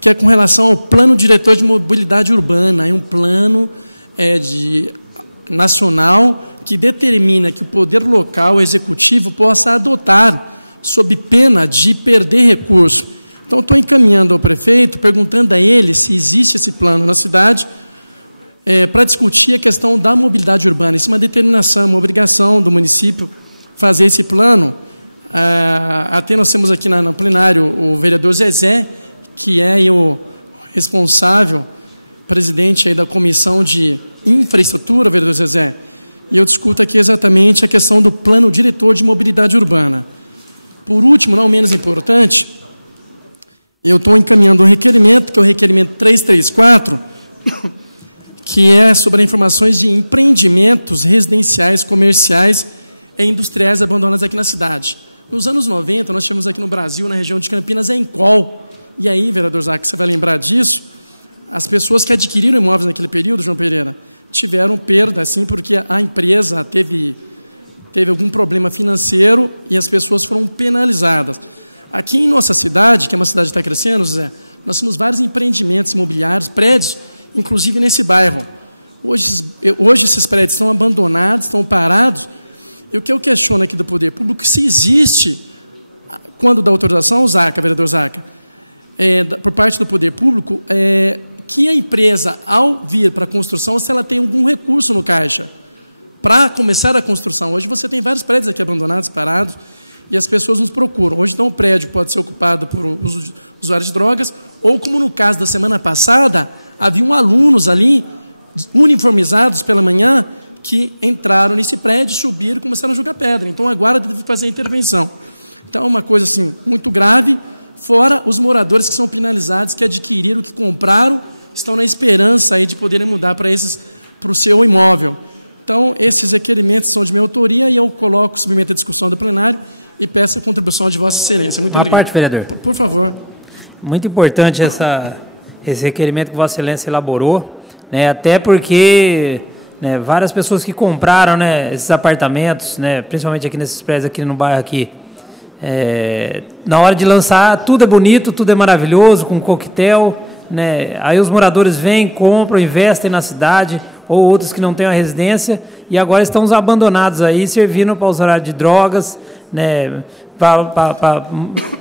que é com relação ao Plano Diretor de Mobilidade Urbana. É um plano nacional que determina que o poder local, o executivo, possa adotar sob pena de perder recurso. Então, estou encaminhando ao prefeito, perguntando a ele se existe esse plano na cidade, para discutir a questão da mobilidade urbana. Isso é uma determinação, uma obrigação do município fazer esse plano. Até nós temos aqui no plenário o vereador Zezé, que é o responsável, presidente aí da Comissão de Infraestrutura, vereador Zezé, e eu discuto aqui exatamente a questão do Plano Diretor de Mobilidade Urbana. Por último, não menos importante, eu estou encaminhando um requerimento, que é o requerimento 334, que é sobre informações de empreendimentos residenciais, comerciais e industriais abandonados aqui na cidade. Nos anos 90, nós tínhamos aqui no Brasil, na região de Campinas, a Encol. E aí, vereador Zac, você vai lembrar disso, as pessoas que adquiriram imóveis naquele período, João Pereira, tiveram perda, assim, porque a empresa teve algum problema financeiro e as pessoas foram penalizadas. Aqui em nossa cidade, que é uma cidade que está crescendo, Zé, nós temos vários empreendimentos imobiliários, prédios, inclusive nesse bairro. Hoje esses prédios estão abandonados, estão parados. E o que eu questiono aqui do poder público, se existe, quando dá autorização, Zaca, vereador Zaca, por parte do poder público, que a empresa, ao vir para a construção, se ela tem algum recurso no caixa para começar a construção. Hoje você tem vários prédios aqui abandonados, parados, e as pessoas nos procuram. Hoje, então, o prédio pode ser ocupado por usuários de drogas, ou, como no caso da semana passada, haviam alunos ali, uniformizados pela manhã, que entraram nesse prédio, subiram e começaram a jogar pedra. Então, a guarda teve que fazer a intervenção. Então, é uma coisa assim, muito grave, fora os moradores que são penalizados, que adquiriram, que compraram, estão na esperança aí de poderem mudar para o seu imóvel. Então, esses requerimentos são de minha autoria e eu coloco, submeto a discussão do plenário e peço a contribuição de Vossa Excelência. Muito obrigado. Parte, vereador. Por favor. Muito importante esse requerimento que Vossa Excelência elaborou, né, até porque várias pessoas que compraram esses apartamentos, principalmente aqui nesses prédios aqui no bairro aqui, na hora de lançar, tudo é bonito, tudo é maravilhoso, com coquetel, aí os moradores vêm, compram, investem na cidade, ou outros que não têm a residência, e agora estão abandonados aí, servindo para usuário de drogas, para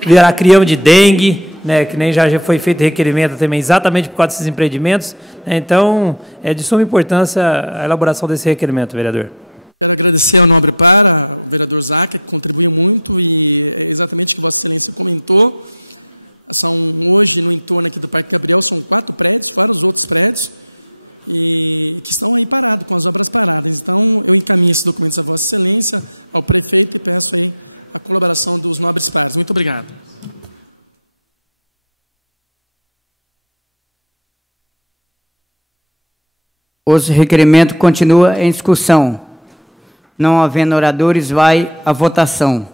virar criame de dengue, que nem já foi feito requerimento também, exatamente por causa desses empreendimentos. Então, é de suma importância a elaboração desse requerimento, vereador. Quero agradecer ao nobre para o vereador Zaca, que contribuiu muito, e é exatamente o que Vossa Excelência comentou. Hoje, no entorno aqui do Parque Gabriel, são 4 prédios, fora os outros prédios, e que estão aí parados, com as obras paradas. Então, eu encaminho esses documentos a Vossa Excelência, ao prefeito, e peço aí a colaboração dos nobres pares. Muito obrigado. O requerimento continua em discussão. Não havendo oradores, vai à votação.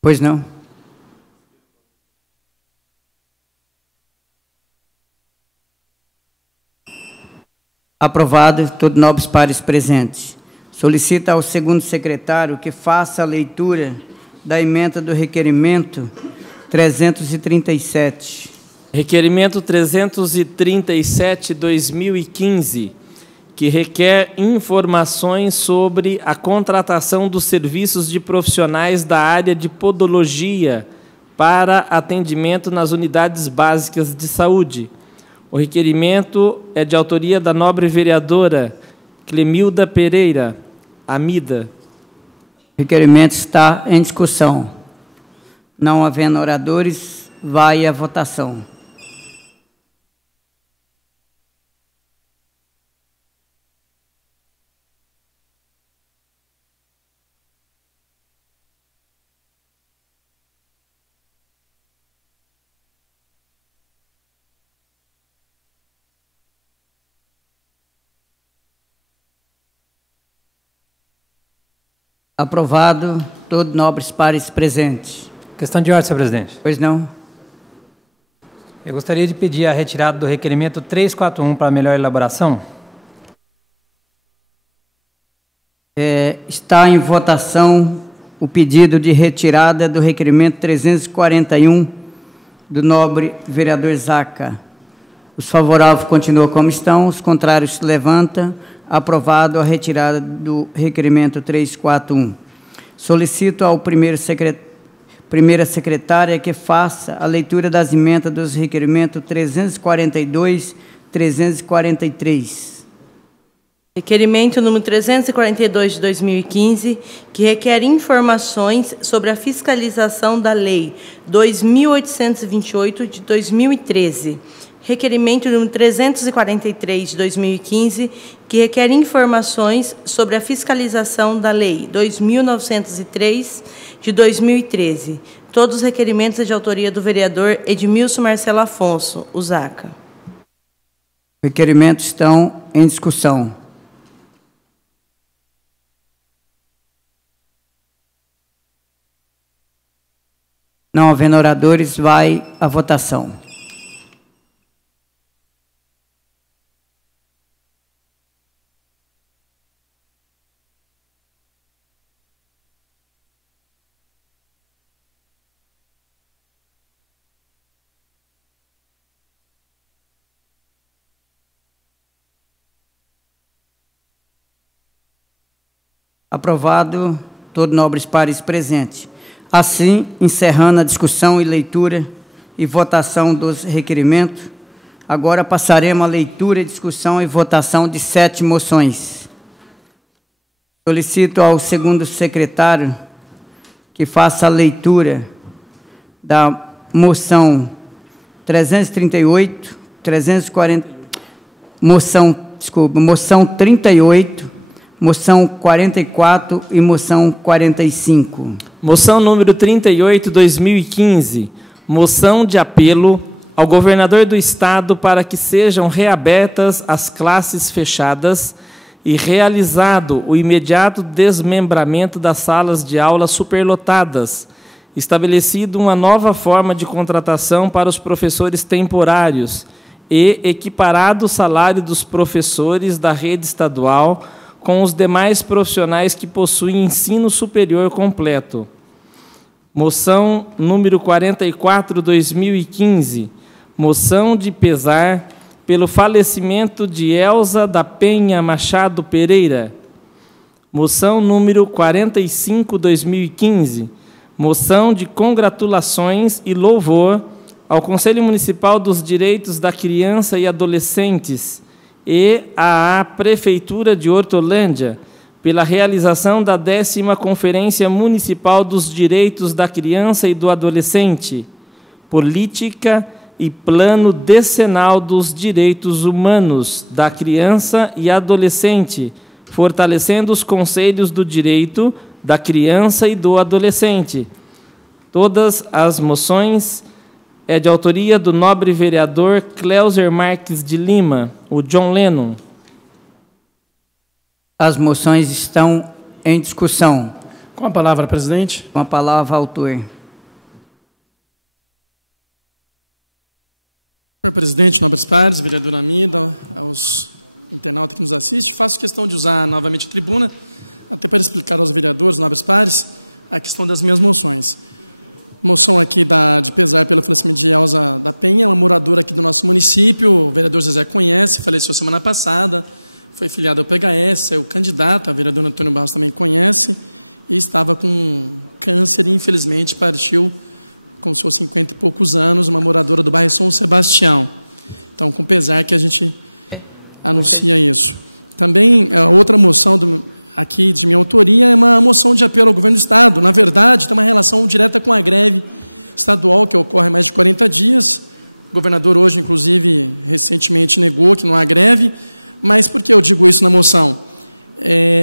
Pois não. Aprovado, todos nobres pares presentes. Solicita ao segundo secretário que faça a leitura da emenda do requerimento 337. Requerimento 337/2015, que requer informações sobre a contratação dos serviços de profissionais da área de podologia para atendimento nas unidades básicas de saúde. O requerimento é de autoria da nobre vereadora Clemilda Pereira Amida. O requerimento está em discussão. Não havendo oradores, vai à votação. Aprovado, todos nobres pares presentes. Questão de ordem, senhor presidente. Pois não. Eu gostaria de pedir a retirada do requerimento 341 para melhor elaboração. Está em votação o pedido de retirada do requerimento 341 do nobre vereador Zaca. Os favoráveis continuam como estão, os contrários se levantam. Aprovado a retirada do requerimento 341. Solicito ao primeira secretária que faça a leitura das emendas dos requerimentos 342 e 343. Requerimento número 342 de 2015, que requer informações sobre a fiscalização da Lei 2.828 de 2013. Requerimento número 343 de 2015, que requer informações sobre a fiscalização da Lei 2.903 de 2013. Todos os requerimentos de autoria do vereador Edmilson Marcelo Afonso, o Zaca. Requerimentos estão em discussão. Não havendo oradores, vai à votação. Aprovado, todos nobres pares presentes. Assim, encerrando a discussão e leitura e votação dos requerimentos, agora passaremos à leitura, discussão e votação de 7 moções. Solicito ao segundo secretário que faça a leitura da moção 338, 340, moção 38, moção 44 e moção 45. Moção número 38, 2015. Moção de apelo ao governador do Estado para que sejam reabertas as classes fechadas e realizado o imediato desmembramento das salas de aula superlotadas, estabelecido uma nova forma de contratação para os professores temporários e equiparado o salário dos professores da rede estadual com os demais profissionais que possuem ensino superior completo. Moção número 44, 2015. Moção de pesar pelo falecimento de Elza da Penha Machado Pereira. Moção número 45, 2015. Moção de congratulações e louvor ao Conselho Municipal dos Direitos da Criança e Adolescentes e à Prefeitura de Hortolândia, pela realização da 10ª Conferência Municipal dos Direitos da Criança e do Adolescente, Política e Plano Decenal dos Direitos Humanos da Criança e Adolescente, fortalecendo os conselhos do direito da criança e do adolescente. Todas as moções é de autoria do nobre vereador Cleuser Marques de Lima, o John Lennon. As moções estão em discussão. Com a palavra, presidente. Com a palavra, autor. Senhor presidente, nobres pares, vereadora Amida, aos internautas que nos assistem, faço questão de usar novamente a tribuna, até para explicar aos vereadores, nobres pares, a questão das minhas moções. Moção aqui de pesar pelo falecimento de Elza da Penha, uma moradora aqui do nosso município, o vereador Zezé conhece, faleceu semana passada, foi filiado ao PHS, é o candidato, a vereadora Antônio Barros também conhece, e estava com câncer e infelizmente partiu com seus 50 e poucos anos, uma moradora do bairro São Sebastião. Então, com pesar que a gente anuncia isso. Também, a outra moção aqui de minha autoria é uma moção de apelo ao governo do Estado. Na verdade, tem uma relação direta com a greve estadual, que ocorre há mais de 40 dias. O governador hoje, inclusive, recentemente negou que não há greve. Mas por que eu digo isso na moção?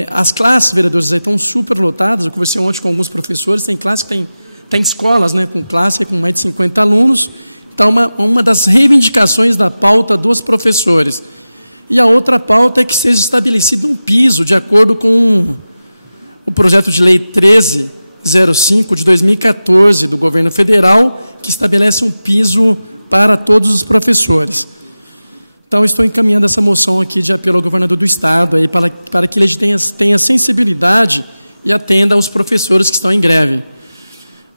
As classes, vereadores, estão superlotadas. Eu conversei ontem com alguns professores, tem classes que tem escolas, né, com classe com mais de 50 alunos. Então, uma das reivindicações da pauta dos professores. E a outra pauta é que seja estabelecido um piso, de acordo com o projeto de lei 1305 de 2014 do governo federal, que estabelece um piso para todos os professores. Então, estou encaminhando essa moção aqui de apelo ao governador do Estado aí para que ele tenha sensibilidade e atenda aos professores que estão em greve.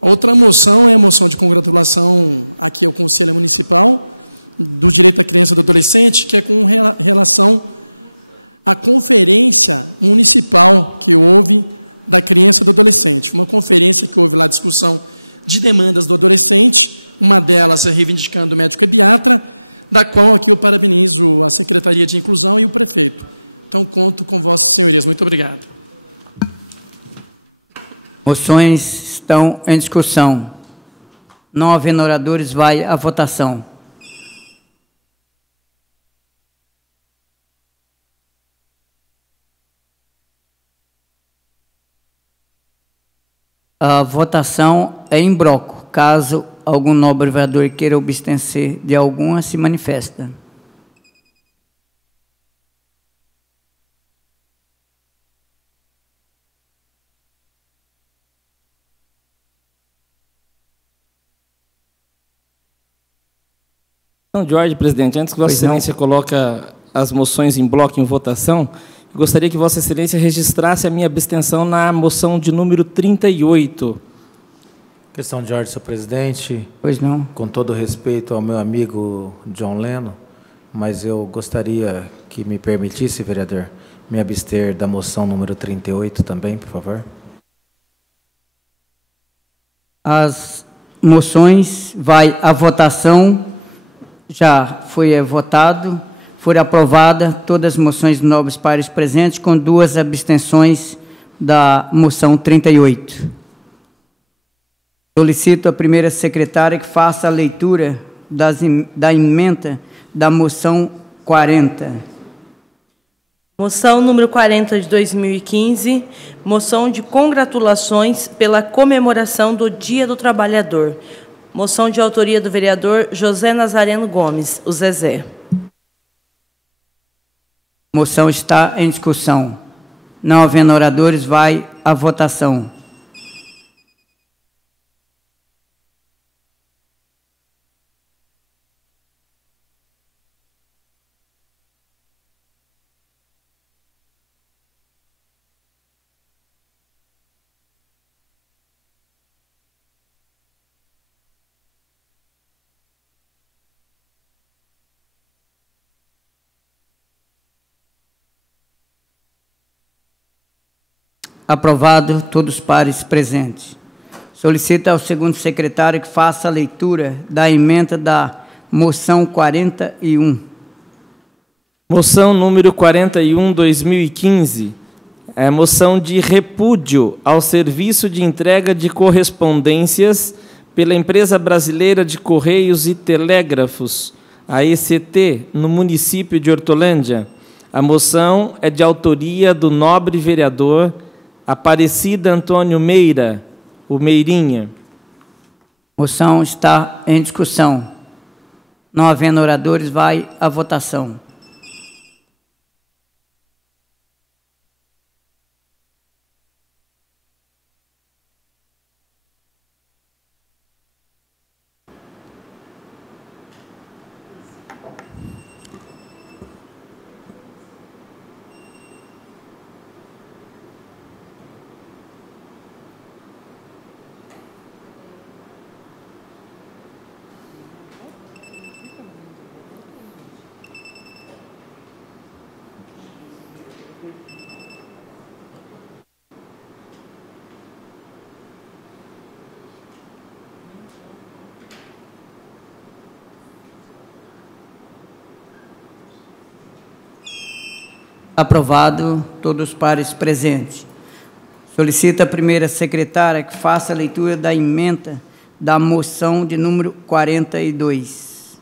Outra moção é a moção de congratulação aqui ao Conselho Municipal do Direito da Criança e do Adolescente, que é com relação à conferência municipal que houve da criança e do adolescente. Uma conferência que houve lá discussão de demandas do adolescente, uma delas é reivindicando o médico pediatra, da qual aqui eu parabenizo a Secretaria de Inclusão e o prefeito. Então, conto com vossas senhorias. Muito obrigado. Moções estão em discussão. Não havendo oradores, vai à votação. A votação é em bloco. Caso algum nobre vereador queira abster de alguma, se manifesta. Então, Jorge, presidente, antes que Vossa Excelência coloca as moções em bloco em votação, gostaria que Vossa Excelência registrasse a minha abstenção na moção de número 38. Questão de ordem, senhor presidente. Pois não. Com todo respeito ao meu amigo John Leno, mas eu gostaria que me permitisse, vereador, me abster da moção número 38 também, por favor. As moções vai à votação. Já foi votado, foram aprovadas todas as moções de nobres pares presentes, com 2 abstenções da moção 38. Solicito a primeira secretária que faça a leitura da emenda da moção 40. Moção número 40 de 2015, moção de congratulações pela comemoração do Dia do Trabalhador. Moção de autoria do vereador José Nazareno Gomes, o Zezé. Moção está em discussão. Não havendo oradores, vai à votação. Aprovado, todos os pares presentes. Solicito ao segundo secretário que faça a leitura da emenda da moção 41. Moção número 41, 2015. É moção de repúdio ao serviço de entrega de correspondências pela Empresa Brasileira de Correios e Telégrafos, a ECT, no município de Hortolândia. A moção é de autoria do nobre vereador Aparecida Antônio Meira, o Meirinha. Moção está em discussão. Não havendo oradores, vai à votação. Aprovado, todos os pares presentes. Solicita a primeira secretária que faça a leitura da emenda da moção de número 42.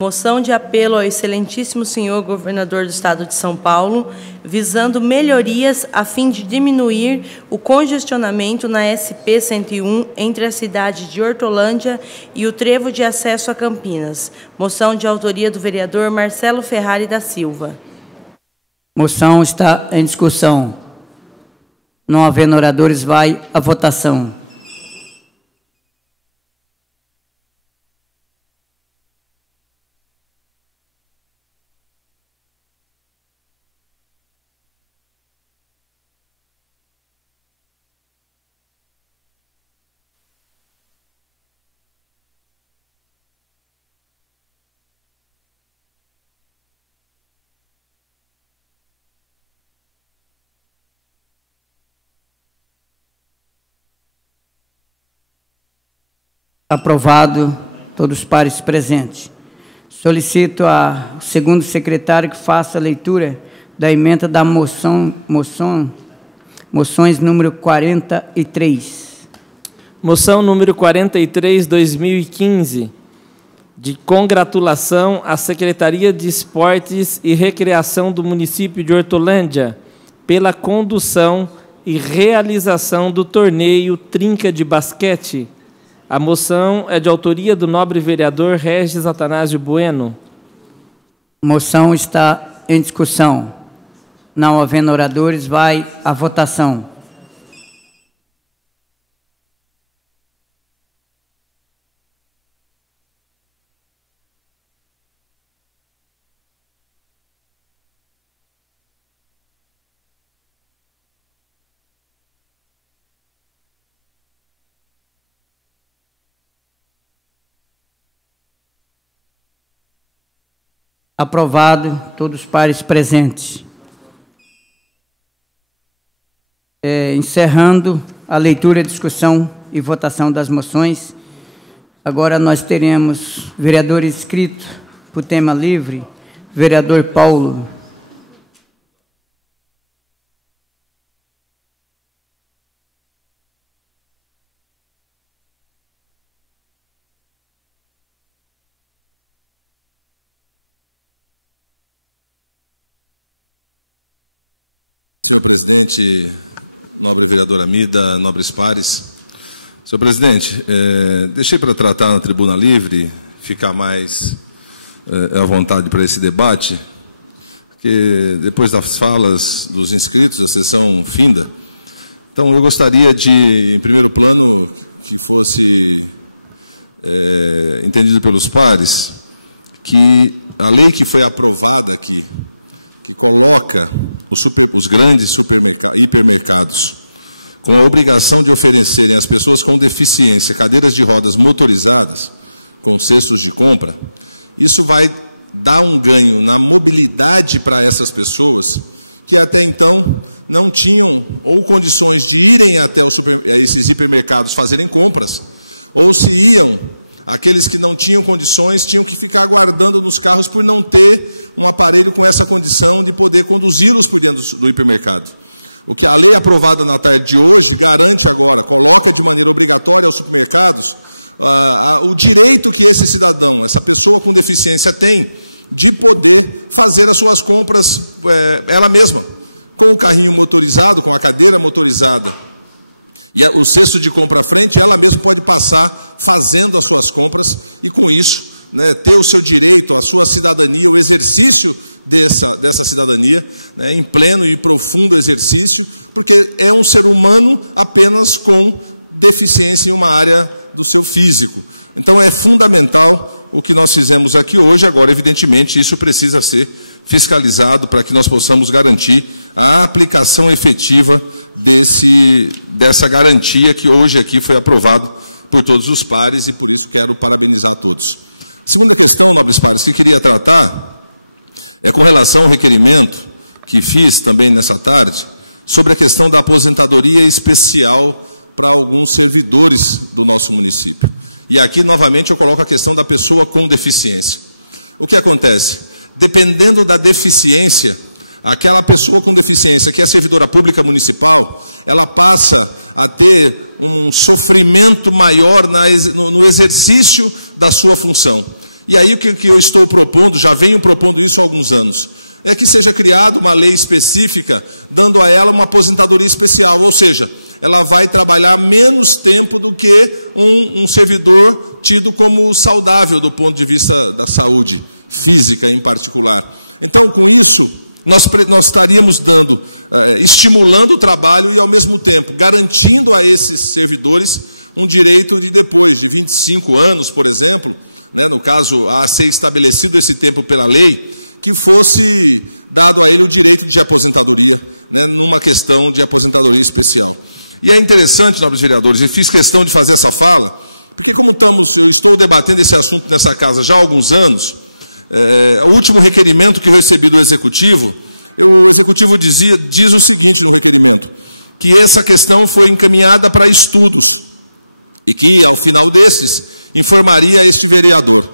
Moção de apelo ao excelentíssimo senhor governador do Estado de São Paulo, visando melhorias a fim de diminuir o congestionamento na SP-101 entre a cidade de Hortolândia e o trevo de acesso a Campinas. Moção de autoria do vereador Marcelo Ferrari da Silva. Moção está em discussão. Não havendo oradores, vai à votação. Aprovado, todos os pares presentes. Solicito a segundo secretário que faça a leitura da emenda da moções número 43. Moção número 43, 2015, de congratulação à Secretaria de Esportes e Recreação do município de Hortolândia pela condução e realização do torneio Trinca de Basquete. A moção é de autoria do nobre vereador Regis Atanásio Bueno. Moção está em discussão. Não havendo oradores, vai à votação. Aprovado, todos os pares presentes. Encerrando a leitura, discussão e votação das moções, agora nós teremos vereador inscrito por tema livre, vereador Paulo. Senhor presidente, nobre vereador Amida, nobres pares. Senhor presidente, deixei para tratar na tribuna livre, ficar mais à vontade para esse debate, porque depois das falas dos inscritos, a sessão finda. Então, eu gostaria de, em primeiro plano, que fosse entendido pelos pares, que a lei que foi aprovada aqui, que coloca os grandes hipermercados com a obrigação de oferecerem às pessoas com deficiência cadeiras de rodas motorizadas, com cestos de compra, isso vai dar um ganho na mobilidade para essas pessoas que até então não tinham ou condições de irem até esses hipermercados fazerem compras, ou se iam, aqueles que não tinham condições tinham que ficar aguardando nos carros por não ter um aparelho com essa condição de poder conduzi-los por dentro do hipermercado. O que a lei aprovada na tarde de hoje garante agora, coloca de maneira obrigatória aos supermercados o direito que esse cidadão, essa pessoa com deficiência tem de poder fazer as suas compras ela mesma, com o carrinho motorizado, com a cadeira motorizada. E o cesto de compra à frente, ela mesma pode passar fazendo as suas compras e, com isso, ter o seu direito, a sua cidadania, o exercício dessa cidadania, em pleno e profundo exercício, porque é um ser humano apenas com deficiência em uma área do seu físico. Então, é fundamental o que nós fizemos aqui hoje. Agora, evidentemente, isso precisa ser fiscalizado para que nós possamos garantir a aplicação efetiva dessa garantia que hoje aqui foi aprovado por todos os pares, e por isso quero parabenizar a todos. Segunda questão, nobres pares, que queria tratar é com relação ao requerimento que fiz também nessa tarde, sobre a questão da aposentadoria especial para alguns servidores do nosso município. E aqui, novamente, eu coloco a questão da pessoa com deficiência. O que acontece? Dependendo da deficiência, aquela pessoa com deficiência, que é servidora pública municipal, ela passa a ter um sofrimento maior no exercício da sua função. E aí o que eu estou propondo, já venho propondo isso há alguns anos, é que seja criada uma lei específica, dando a ela uma aposentadoria especial, ou seja, ela vai trabalhar menos tempo do que um servidor tido como saudável do ponto de vista da saúde física em particular. Então, com isso, nós estaríamos estimulando o trabalho e, ao mesmo tempo, garantindo a esses servidores um direito de, depois de 25 anos, por exemplo, né, no caso, a ser estabelecido esse tempo pela lei, que fosse dado a ele o direito de aposentadoria, né, numa questão de aposentadoria especial. E é interessante, nobres vereadores, e fiz questão de fazer essa fala, porque como eu estou debatendo esse assunto nessa casa já há alguns anos, o último requerimento que eu recebi do Executivo, o Executivo diz o seguinte no requerimento, que essa questão foi encaminhada para estudos, e que, ao final desses, informaria este vereador.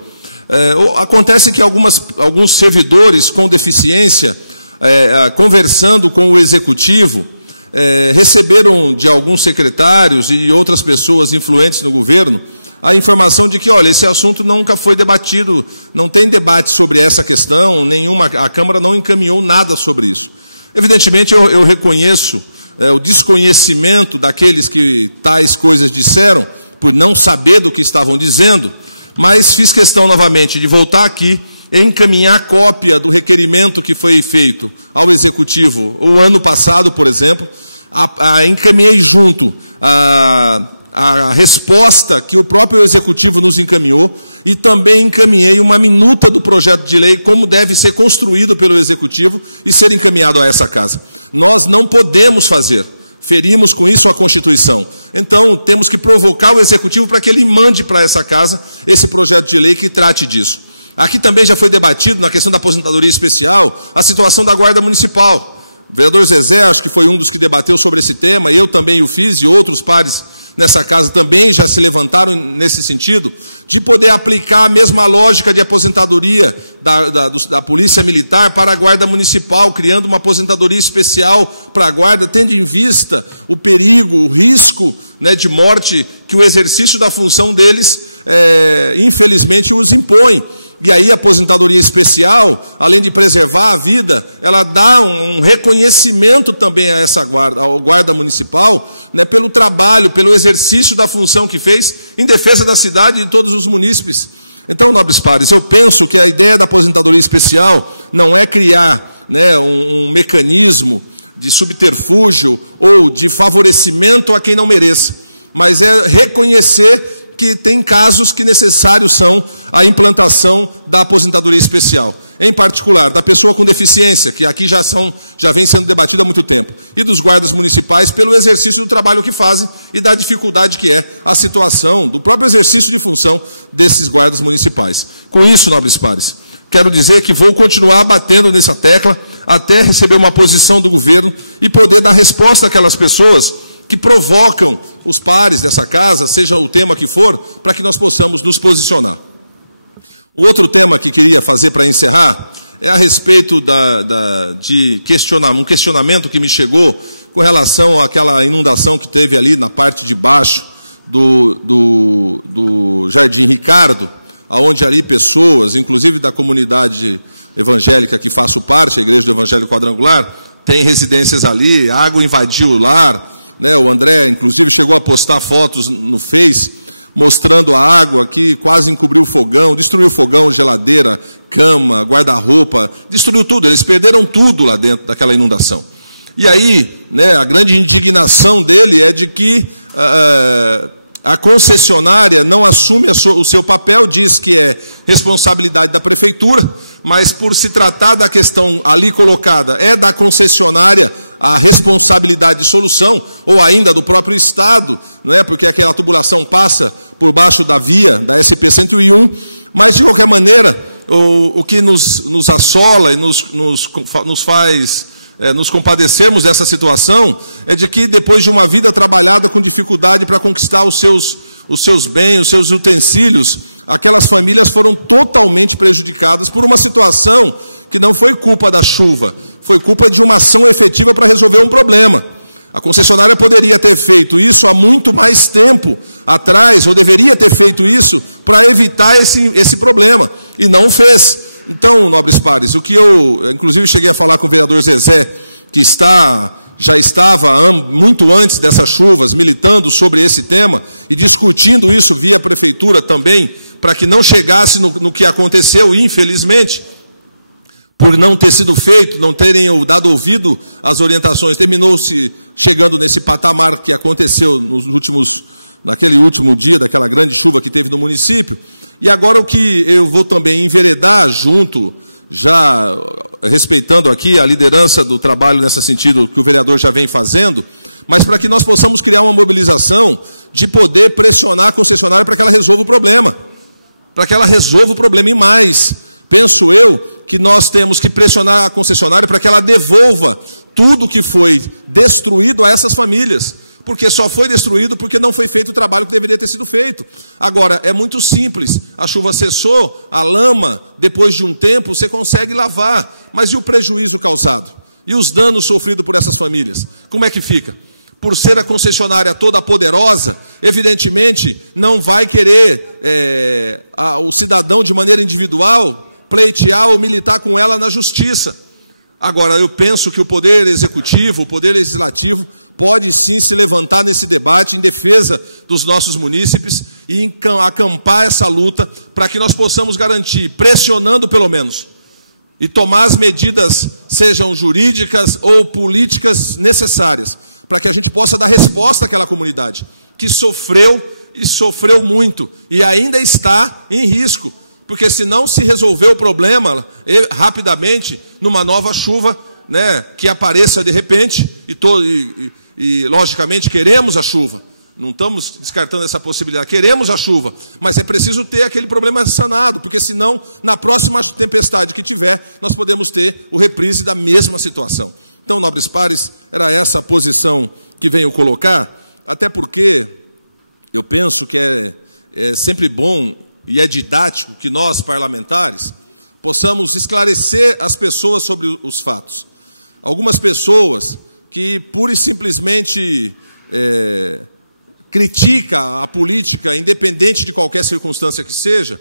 Acontece que alguns servidores com deficiência, conversando com o Executivo, receberam de alguns secretários e outras pessoas influentes no governo a informação de que, olha, esse assunto nunca foi debatido, não tem debate sobre essa questão, a Câmara não encaminhou nada sobre isso. Evidentemente, eu reconheço o desconhecimento daqueles que tais coisas disseram, por não saber do que estavam dizendo, mas fiz questão novamente de voltar aqui e encaminhar cópia do requerimento que foi feito ao Executivo o ano passado, por exemplo, encaminhei junto a resposta que o próprio Executivo nos encaminhou e também encaminhei uma minuta do projeto de lei, como deve ser construído pelo Executivo e ser encaminhado a essa casa. Nós não podemos fazer, ferimos com isso a Constituição. Então, temos que provocar o Executivo para que ele mande para essa casa esse projeto de lei que trate disso. Aqui também já foi debatido, na questão da aposentadoria especial, a situação da Guarda Municipal. O vereador Zezé, acho que foi um dos que debateu sobre esse tema, eu também o fiz, e outros pares nessa casa também já se levantaram nesse sentido, de poder aplicar a mesma lógica de aposentadoria da Polícia Militar para a Guarda Municipal, criando uma aposentadoria especial para a Guarda, tendo em vista o perigo, o risco, né, de morte que o exercício da função deles, infelizmente, os impõe. E aí a aposentadoria especial, além de preservar a vida, ela dá um reconhecimento também a essa guarda, ao guarda municipal, né, pelo trabalho, pelo exercício da função que fez em defesa da cidade e de todos os munícipes. Então, nobres pares, eu penso que a ideia da aposentadoria especial não é criar, né, um mecanismo de subterfúgio ou de favorecimento a quem não mereça, mas é reconhecer que tem casos que necessários são a implantação da aposentadoria especial, em particular da pessoa com deficiência, que aqui já vem sendo debatida há muito tempo, e dos guardas municipais pelo exercício do trabalho que fazem e da dificuldade que é a situação do próprio exercício de função desses guardas municipais. Com isso, nobres pares, quero dizer que vou continuar batendo nessa tecla até receber uma posição do governo e poder dar resposta àquelas pessoas que provocam os pares dessa casa, seja o tema que for, para que nós possamos nos posicionar. O outro tema que queria fazer para encerrar é a respeito de um questionamento que me chegou com relação àquela inundação que teve ali na parte de baixo do Jardim Ricardo, onde ali pessoas, inclusive da comunidade evangélica que faço parte, a Igreja do Evangelho Quadrangular, tem residências ali, a água invadiu o lar, né, o André, inclusive, chegou a postar fotos no Face, mostrando a água que quase encobriu o fogão, destruiu o fogão, geladeira, cama, guarda-roupa, destruiu tudo. Eles perderam tudo lá dentro daquela inundação. E aí, né, a grande indignação dele é de que A concessionária não assume o seu papel, diz que é responsabilidade da prefeitura, mas por se tratar da questão ali colocada, é da concessionária a responsabilidade de solução, ou ainda do próprio Estado, não é? Porque aquela tubulação passa por baixo da via da SP-101, mas, de qualquer maneira, o que nos assola e nos faz nos compadecermos dessa situação é de que, depois de uma vida trabalhada com dificuldade para conquistar os seus bens, os seus utensílios, aquelas famílias foram totalmente prejudicadas por uma situação que não foi culpa da chuva, foi culpa de uma ação efetiva para resolver um problema. A concessionária poderia ter feito isso há muito mais tempo atrás, ou deveria ter feito isso para evitar esse problema, e não fez. Então, nobres pares, o que eu, inclusive, cheguei a falar com o vereador Zezé, que já estava muito antes dessas chuvas militando sobre esse tema e discutindo isso via prefeitura também, para que não chegasse no que aconteceu, infelizmente, por não ter sido feito, não terem dado ouvido às orientações, terminou-se chegando nesse patamar que aconteceu naquele último dia, daquela grande chuva que teve no município. E agora o que eu vou também enveredar junto, já respeitando aqui a liderança do trabalho nesse sentido que o vereador já vem fazendo, mas para que nós possamos criar uma mobilização de poder pressionar a concessionária para que ela resolva o problema. Para que ela resolva o problema. E mais, penso eu que nós temos que pressionar a concessionária para que ela devolva tudo que foi destruído a essas famílias. Porque só foi destruído porque não foi feito o trabalho que deveria ter sido feito. Agora, é muito simples. A chuva cessou, a lama, depois de um tempo, você consegue lavar. Mas e o prejuízo causado? E os danos sofridos por essas famílias? Como é que fica? Por ser a concessionária toda poderosa, evidentemente, não vai querer o cidadão, de maneira individual, pleitear ou militar com ela na justiça. Agora, eu penso que o Poder Executivo, o Poder Legislativo, pode sim se levantar nesse debate em defesa dos nossos munícipes e acampar essa luta para que nós possamos garantir, pressionando pelo menos, e tomar as medidas, sejam jurídicas ou políticas necessárias, para que a gente possa dar resposta àquela comunidade que sofreu e sofreu muito e ainda está em risco. Porque se não se resolver o problema rapidamente, numa nova chuva, né, que apareça de repente, e logicamente queremos a chuva, não estamos descartando essa possibilidade, queremos a chuva, mas é preciso ter aquele problema sanado, porque senão, na próxima tempestade que tiver, nós podemos ter o reprise da mesma situação. Então, nobres pares, era essa a posição que venho colocar, até porque eu penso que é sempre bom e é didático que nós, parlamentares, possamos esclarecer as pessoas sobre os fatos. Algumas pessoas que, pura e simplesmente, critica a política, independente de qualquer circunstância que seja,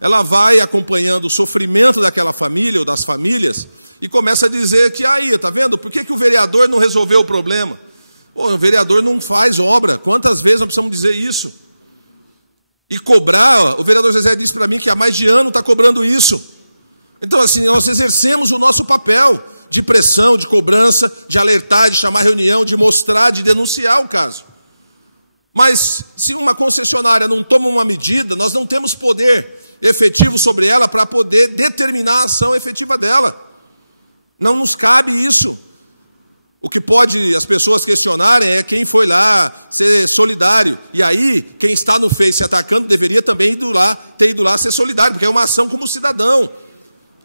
ela vai acompanhando o sofrimento daquela família ou das famílias e começa a dizer que, aí, está vendo, por que o vereador não resolveu o problema? Pô, o vereador não faz obra. Quantas vezes nós precisamos dizer isso? E cobrar, o vereador Zezé disse para mim que há mais de ano está cobrando isso. Então, assim, nós exercemos o nosso papel de pressão, de cobrança, de alertar, de chamar reunião, de mostrar, de denunciar o caso. Mas, se uma concessionária não toma uma medida, nós não temos poder efetivo sobre ela para poder determinar a ação efetiva dela. Não nos cabe isso. O que pode as pessoas questionarem é quem foi lá ser solidário. E aí, quem está no Face atacando deveria também ter ido lá ser solidário, porque é uma ação como cidadão.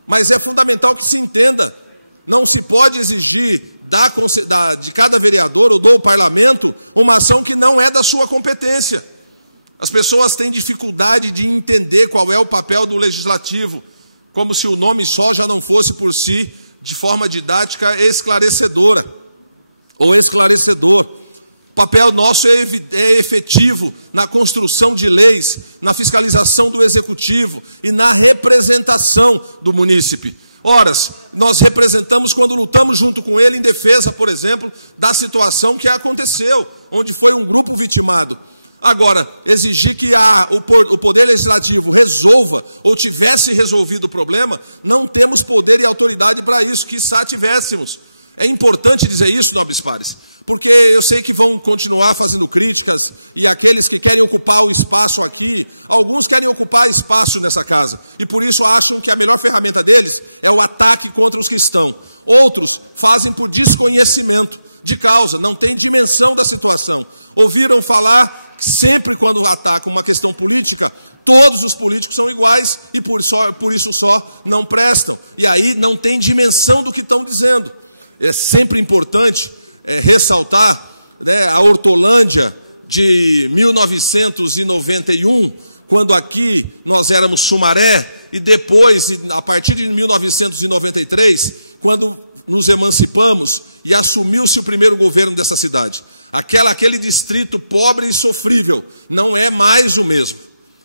Mas é fundamental que se entenda, não se pode exigir de cada vereador ou do parlamento uma ação que não é da sua competência. As pessoas têm dificuldade de entender qual é o papel do legislativo, como se o nome só já não fosse por si, de forma didática, esclarecedora. Ou esclarecedor. O papel nosso é efetivo na construção de leis, na fiscalização do executivo e na representação do munícipe. Ora, nós representamos quando lutamos junto com ele em defesa, por exemplo, da situação que aconteceu, onde foi um grupo vitimado. Agora, exigir que o Poder Legislativo resolva ou tivesse resolvido o problema, não temos poder e autoridade para isso, quiçá tivéssemos. É importante dizer isso, nobres pares, porque eu sei que vão continuar fazendo críticas, e aqueles que querem ocupar o espaço aqui, alguns querem ocupar espaço nessa casa, e por isso acham que a melhor ferramenta deles é o ataque contra os que estão. Outros fazem por desconhecimento de causa, não têm dimensão da situação. Ouviram falar que sempre quando atacam uma questão política, todos os políticos são iguais e por isso só não prestam. E aí não tem dimensão do que estão dizendo. É sempre importante ressaltar, né, a Hortolândia de 1991, quando aqui nós éramos Sumaré, e depois, a partir de 1993, quando nos emancipamos e assumiu-se o primeiro governo dessa cidade. Aquele distrito pobre e sofrível não é mais o mesmo.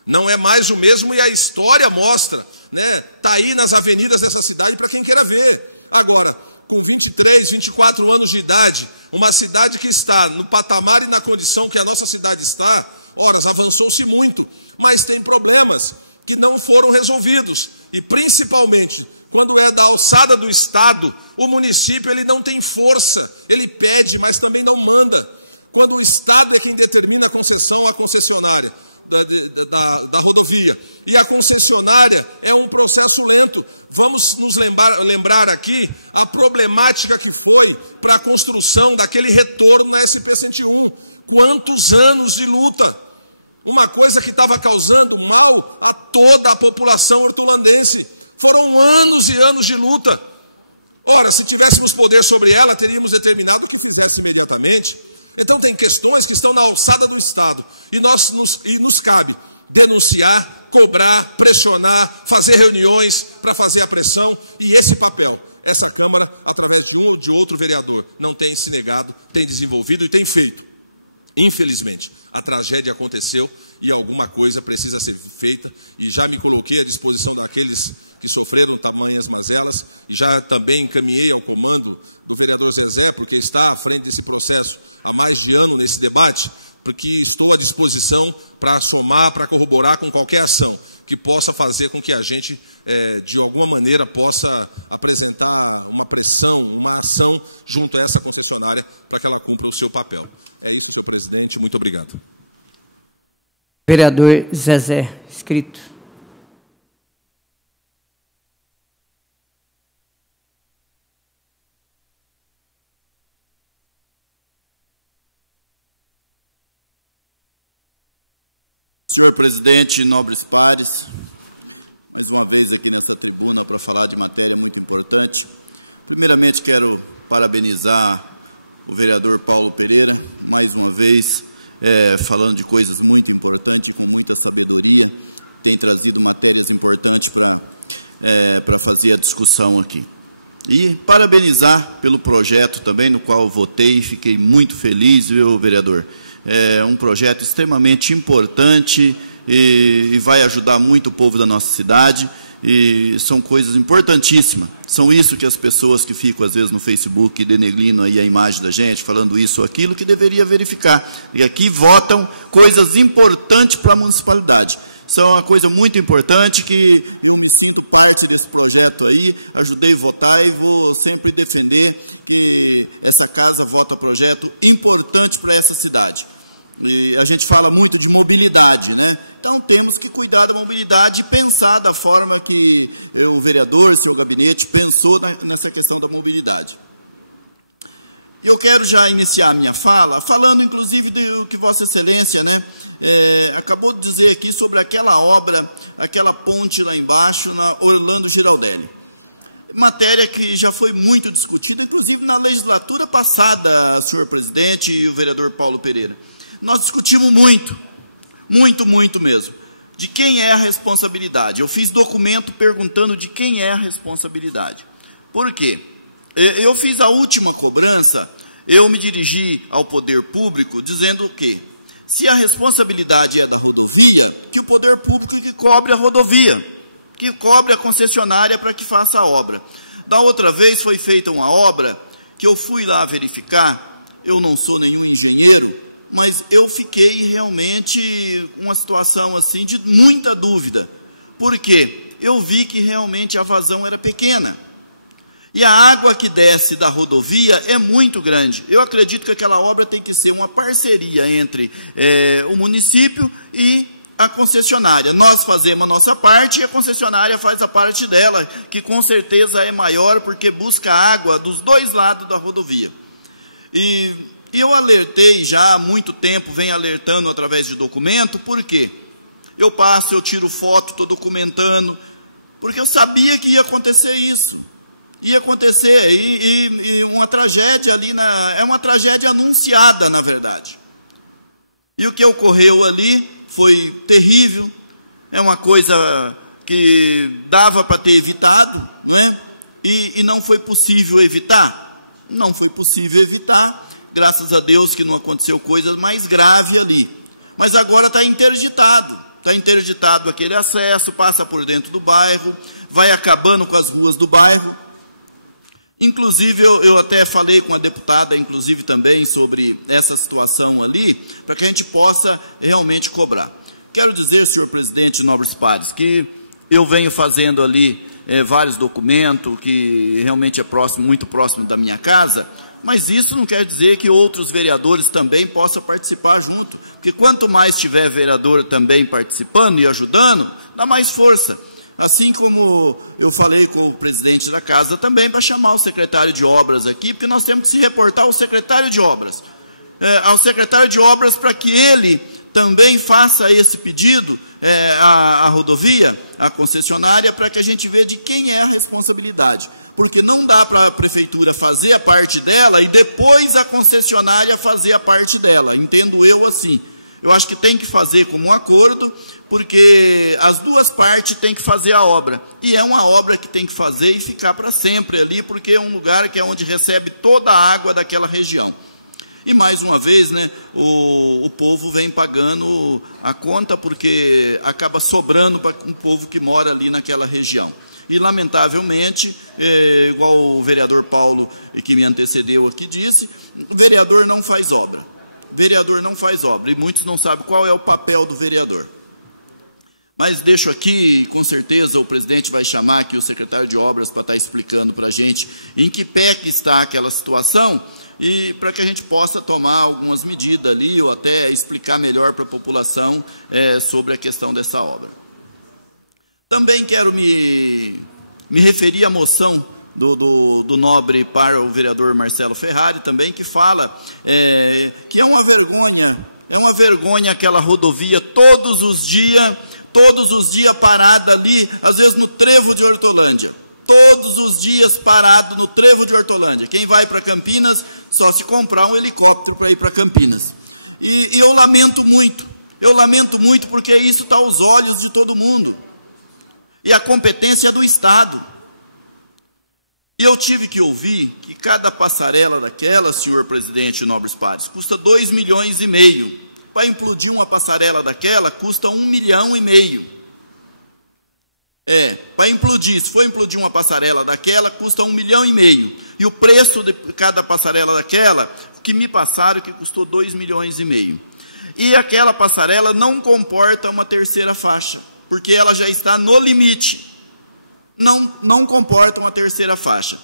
Não é mais o mesmo, e a história mostra, né? Está aí nas avenidas dessa cidade para quem queira ver. Agora, com 23, 24 anos de idade, uma cidade que está no patamar e na condição que a nossa cidade está, ora, avançou-se muito, mas tem problemas que não foram resolvidos. E, principalmente, quando é da alçada do Estado, o município ele não tem força, ele pede, mas também não manda. Quando o Estado é quem determina a concessão à concessionária da rodovia, e a concessionária é um processo lento. Vamos nos lembrar aqui a problemática que foi para a construção daquele retorno na SP-101. Quantos anos de luta! Uma coisa que estava causando mal a toda a população hortolandense. Foram anos e anos de luta. Ora, se tivéssemos poder sobre ela, teríamos determinado o que fizesse imediatamente. Então tem questões que estão na alçada do Estado, e nos cabe denunciar, cobrar, pressionar, fazer reuniões para fazer a pressão, e esse papel, essa Câmara, através de um ou de outro vereador, não tem se negado, tem desenvolvido e tem feito. Infelizmente, a tragédia aconteceu e alguma coisa precisa ser feita, e já me coloquei à disposição daqueles que sofreram tamanhas mazelas, e já também encaminhei ao comando do vereador Zezé, porque está à frente desse processo há mais de ano nesse debate, porque estou à disposição para somar, para corroborar com qualquer ação que possa fazer com que a gente, de alguma maneira, possa apresentar uma pressão, uma ação junto a essa concessionária para que ela cumpra o seu papel. É isso, senhor presidente. Muito obrigado. Vereador Zezé, inscrito. Senhor presidente, nobres pares, mais uma vez aqui nessa tribuna para falar de matéria muito importante. Primeiramente, quero parabenizar o vereador Paulo Pereira, mais uma vez, falando de coisas muito importantes, com muita sabedoria, tem trazido matérias importantes para fazer a discussão aqui. E parabenizar pelo projeto também, no qual votei, fiquei muito feliz, viu, vereador? É um projeto extremamente importante e vai ajudar muito o povo da nossa cidade, e são coisas importantíssimas. São isso que as pessoas que ficam, às vezes, no Facebook, denegrindo aí a imagem da gente, falando isso ou aquilo, que deveria verificar. E aqui votam coisas importantes para a municipalidade. Isso é uma coisa muito importante, que eu me sinto parte desse projeto aí, ajudei a votar e vou sempre defender que essa casa vota projeto importante para essa cidade. E a gente fala muito de mobilidade, né? Então temos que cuidar da mobilidade e pensar da forma que o vereador, seu gabinete, pensou nessa questão da mobilidade. Eu quero já iniciar a minha fala, falando inclusive do que Vossa Excelência, né, acabou de dizer aqui sobre aquela obra, aquela ponte lá embaixo, na Orlando Giraldelli. Matéria que já foi muito discutida, inclusive na legislatura passada, senhor presidente e o vereador Paulo Pereira. Nós discutimos muito mesmo, de quem é a responsabilidade. Eu fiz documento perguntando de quem é a responsabilidade. Por quê? Eu fiz a última cobrança, eu me dirigi ao poder público dizendo que, se a responsabilidade é da rodovia, que o poder público que cobre a rodovia, que cobre a concessionária para que faça a obra. Da outra vez foi feita uma obra que eu fui lá verificar, eu não sou nenhum engenheiro, mas eu fiquei realmente com uma situação assim de muita dúvida. Por quê? Eu vi que realmente a vazão era pequena. E a água que desce da rodovia é muito grande. Eu acredito que aquela obra tem que ser uma parceria entre o município e a concessionária. Nós fazemos a nossa parte e a concessionária faz a parte dela, que com certeza é maior, porque busca água dos dois lados da rodovia. E eu alertei já há muito tempo, venho alertando através de documento. Por quê? Eu passo, eu tiro foto, estou documentando, porque eu sabia que ia acontecer isso. Ia acontecer, e uma tragédia ali, é uma tragédia anunciada, na verdade. E o que ocorreu ali foi terrível, é uma coisa que dava para ter evitado, não é? E não foi possível evitar. Não foi possível evitar, graças a Deus que não aconteceu coisa mais grave ali. Mas agora está interditado. Está interditado aquele acesso, passa por dentro do bairro, vai acabando com as ruas do bairro. Inclusive, eu até falei com a deputada, inclusive, também, sobre essa situação ali, para que a gente possa realmente cobrar. Quero dizer, senhor presidente, nobres pares, que eu venho fazendo ali vários documentos, que realmente é muito próximo da minha casa, mas isso não quer dizer que outros vereadores também possam participar junto, porque quanto mais tiver vereador também participando e ajudando, dá mais força. Assim como eu falei com o presidente da casa também, para chamar o secretário de obras aqui, porque nós temos que se reportar ao secretário de obras. Ao secretário de obras, para que ele também faça esse pedido à rodovia, à concessionária, para que a gente veja de quem é a responsabilidade. Porque não dá para a prefeitura fazer a parte dela e depois a concessionária fazer a parte dela. Entendo eu assim. Eu acho que tem que fazer como um acordo, porque as duas partes têm que fazer a obra. E é uma obra que tem que fazer e ficar para sempre ali, porque é um lugar que é onde recebe toda a água daquela região. E, mais uma vez, né, o povo vem pagando a conta, porque acaba sobrando para um povo que mora ali naquela região. E, lamentavelmente, igual o vereador Paulo, que me antecedeu aqui, disse, o vereador não faz obra. Vereador não faz obra, e muitos não sabem qual é o papel do vereador. Mas deixo aqui, com certeza o presidente vai chamar aqui o secretário de obras para estar explicando para a gente em que pé que está aquela situação, e para que a gente possa tomar algumas medidas ali, ou até explicar melhor para a população sobre a questão dessa obra. Também quero me referir à moção do nobre para o vereador Marcelo Ferrari também, que fala que é uma vergonha aquela rodovia todos os dias parada ali, às vezes no trevo de Hortolândia, todos os dias parado no trevo de Hortolândia. Quem vai para Campinas, só se comprar um helicóptero para ir para Campinas. E eu lamento muito, porque isso está aos olhos de todo mundo, e a competência é do Estado. E eu tive que ouvir que cada passarela daquela, senhor presidente e nobres pares, custa 2,5 milhões. Para implodir uma passarela daquela, custa 1,5 milhão. Para implodir, se for implodir uma passarela daquela, custa 1,5 milhão. E o preço de cada passarela daquela, que me passaram, que custou 2,5 milhões. E aquela passarela não comporta uma terceira faixa, porque ela já está no limite. Não comporta uma terceira faixa.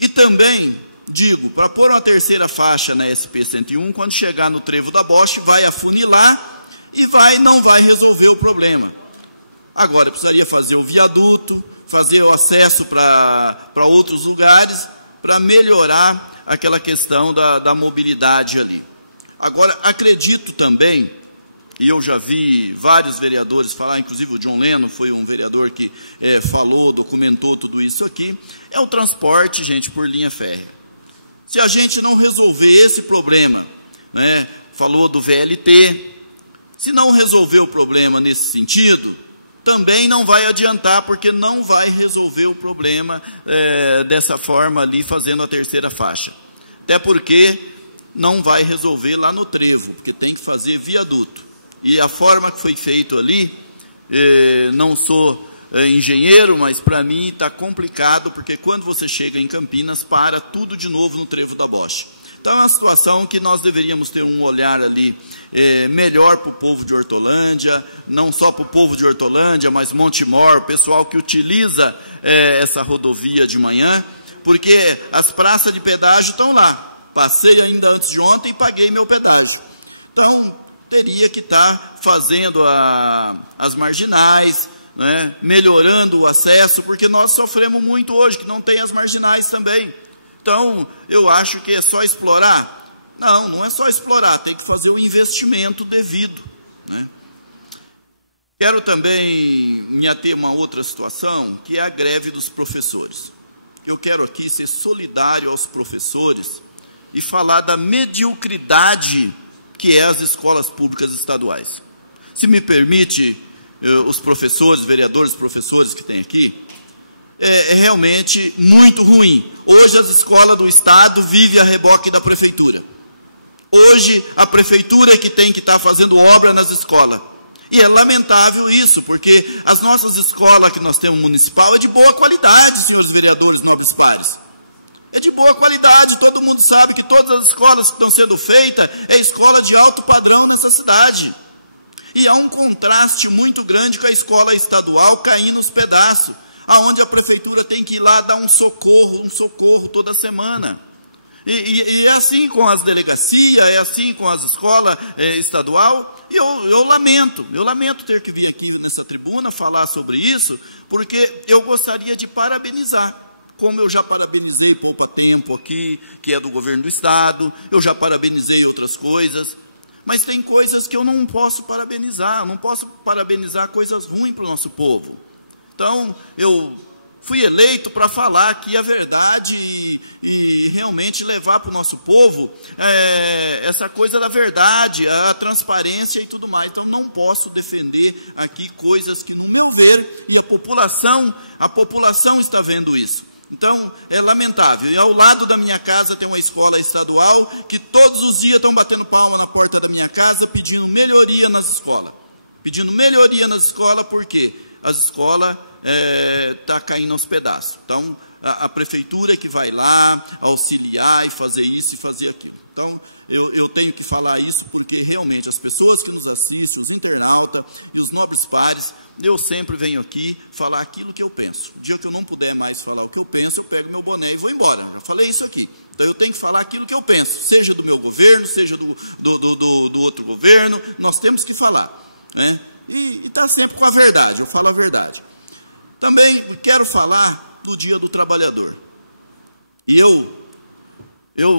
E também, digo, para pôr uma terceira faixa na SP-101, quando chegar no trevo da Bosch, vai afunilar e não vai resolver o problema. Agora, precisaria fazer o viaduto, fazer o acesso para outros lugares, para melhorar aquela questão da mobilidade ali. Agora, acredito também, e eu já vi vários vereadores falar, inclusive o John Leno foi um vereador que falou, documentou tudo isso aqui, é o transporte, gente, por linha férrea. Se a gente não resolver esse problema, né, falou do VLT, se não resolver o problema nesse sentido, também não vai adiantar, porque não vai resolver o problema dessa forma ali, fazendo a terceira faixa. Até porque não vai resolver lá no trevo, porque tem que fazer viaduto. E a forma que foi feito ali, não sou engenheiro, mas para mim está complicado, porque quando você chega em Campinas, para tudo de novo no trevo da Bosch. Então é uma situação que nós deveríamos ter um olhar ali melhor para o povo de Hortolândia, não só para o povo de Hortolândia, mas Montemor, o pessoal que utiliza essa rodovia de manhã, porque as praças de pedágio estão lá. Passei ainda antes de ontem e paguei meu pedágio. Então, teria que estar fazendo as marginais, né, melhorando o acesso, porque nós sofremos muito hoje, que não tem as marginais também. Então, eu acho que é só explorar? Não, não é só explorar, tem que fazer o investimento devido, né? Quero também me ater a uma outra situação, que é a greve dos professores. Eu quero aqui ser solidário aos professores e falar da mediocridade que é as escolas públicas estaduais. Se me permite, os professores, vereadores, professores que tem aqui, é realmente muito ruim. Hoje as escolas do Estado vivem a reboque da prefeitura. Hoje a prefeitura é que tem que estar fazendo obra nas escolas. E é lamentável isso, porque as nossas escolas que nós temos municipal é de boa qualidade, senhores vereadores, nobres pares. É de boa qualidade, todo mundo sabe que todas as escolas que estão sendo feitas é escola de alto padrão nessa cidade. E há um contraste muito grande com a escola estadual caindo nos pedaços, aonde a prefeitura tem que ir lá dar um socorro toda semana. E é assim com as delegacias, é assim com as escolas estadual, e eu lamento ter que vir aqui nessa tribuna falar sobre isso, porque eu gostaria de parabenizar, como eu já parabenizei Poupa Tempo aqui, que é do governo do Estado, eu já parabenizei outras coisas, mas tem coisas que eu não posso parabenizar, coisas ruins para o nosso povo. Então, eu fui eleito para falar aqui a verdade e realmente levar para o nosso povo essa coisa da verdade, a transparência e tudo mais. Então, não posso defender aqui coisas que, no meu ver, e a população está vendo isso. Então, é lamentável. E ao lado da minha casa tem uma escola estadual que todos os dias estão batendo palma na porta da minha casa pedindo melhoria nas escolas. Pedindo melhoria nas escolas porque as escolas estão caindo aos pedaços. Então, a prefeitura é que vai lá auxiliar e fazer isso e fazer aquilo. Então, eu tenho que falar isso porque, realmente, as pessoas que nos assistem, os internautas e os nobres pares, eu sempre venho aqui falar aquilo que eu penso. O dia que eu não puder mais falar o que eu penso, eu pego meu boné e vou embora. Já falei isso aqui. Então, eu tenho que falar aquilo que eu penso, seja do meu governo, seja do outro governo, nós temos que falar, né? E está sempre com a verdade, eu falo a verdade. Também quero falar do Dia do Trabalhador. E eu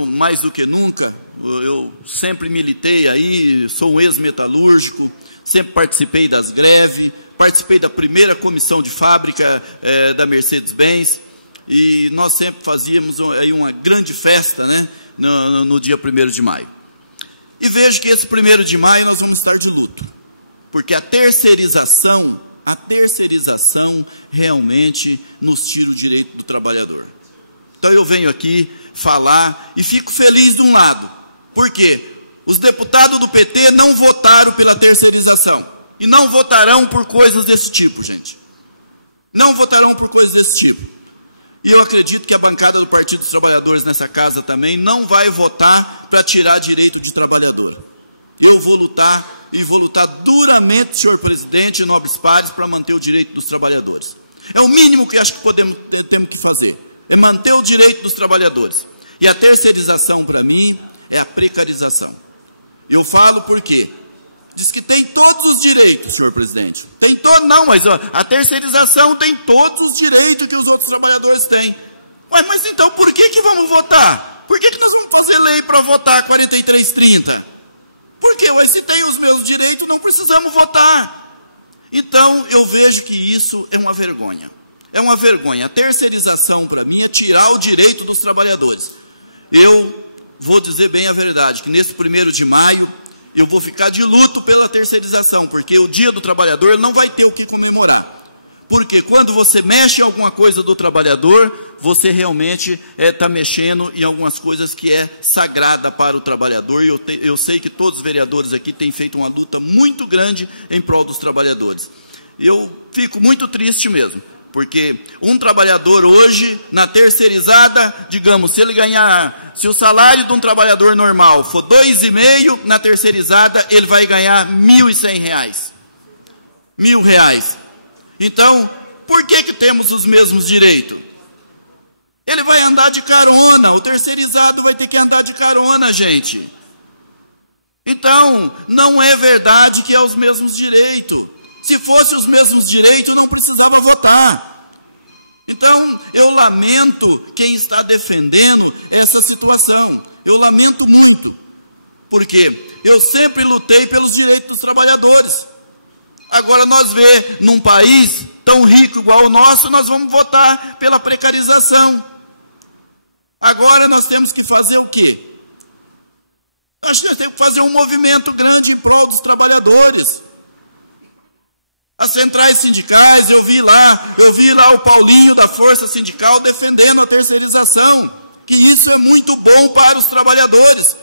mais do que nunca, eu sempre militei aí, sou um ex-metalúrgico, sempre participei das greves, participei da primeira comissão de fábrica da Mercedes-Benz, e nós sempre fazíamos aí uma grande festa, né, no dia 1º de maio. E vejo que esse 1º de maio nós vamos estar de luto, porque a terceirização realmente nos tira o direito do trabalhador. Então eu venho aqui falar e fico feliz de um lado. Por quê? Os deputados do PT não votaram pela terceirização. E não votarão por coisas desse tipo, gente. Não votarão por coisas desse tipo. E eu acredito que a bancada do Partido dos Trabalhadores nessa casa também não vai votar para tirar direito de trabalhador. Eu vou lutar e vou lutar duramente, senhor presidente e nobres pares, para manter o direito dos trabalhadores. É o mínimo que acho que temos que fazer, é manter o direito dos trabalhadores. E a terceirização, para mim, é a precarização. Eu falo por quê? Diz que tem todos os direitos, senhor presidente. Não, mas a terceirização tem todos os direitos que os outros trabalhadores têm. Ué, mas então por que vamos votar? Por que nós vamos fazer lei para votar 4330? Porque se tem os meus direitos, não precisamos votar. Então, eu vejo que isso é uma vergonha. É uma vergonha. A terceirização, para mim, é tirar o direito dos trabalhadores. Eu vou dizer bem a verdade, que nesse 1º de maio, eu vou ficar de luto pela terceirização, porque o Dia do Trabalhador ele não vai ter o que comemorar. Porque quando você mexe em alguma coisa do trabalhador, você realmente está mexendo em algumas coisas que é sagrada para o trabalhador. E eu sei que todos os vereadores aqui têm feito uma luta muito grande em prol dos trabalhadores. Eu fico muito triste mesmo, porque um trabalhador hoje, na terceirizada, digamos, se o salário de um trabalhador normal for 2,5, na terceirizada ele vai ganhar R$ 1.100. R$ 1.000. Então, por que temos os mesmos direitos? Ele vai andar de carona, o terceirizado vai ter que andar de carona, gente. Então, não é verdade que é os mesmos direitos. Se fosse os mesmos direitos, não precisava votar. Então, eu lamento quem está defendendo essa situação. Eu lamento muito, porque eu sempre lutei pelos direitos dos trabalhadores. Agora nós vemos, num país tão rico igual o nosso, nós vamos votar pela precarização. Agora nós temos que fazer o quê? Acho que nós temos que fazer um movimento grande em prol dos trabalhadores. As centrais sindicais, eu vi lá o Paulinho da Força Sindical defendendo a terceirização, que isso é muito bom para os trabalhadores.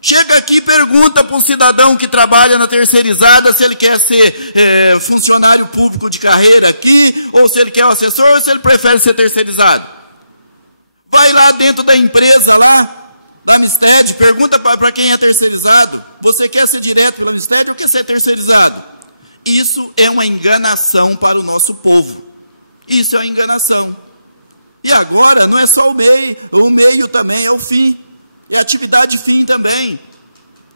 Chega aqui e pergunta para um cidadão que trabalha na terceirizada se ele quer ser funcionário público de carreira aqui, ou se ele quer um assessor, ou se ele prefere ser terceirizado. Vai lá dentro da empresa lá, da Misted, pergunta para quem é terceirizado, você quer ser direto pela Misted ou quer ser terceirizado? Isso é uma enganação para o nosso povo. Isso é uma enganação. E agora não é só o meio também é o fim. É atividade fim também.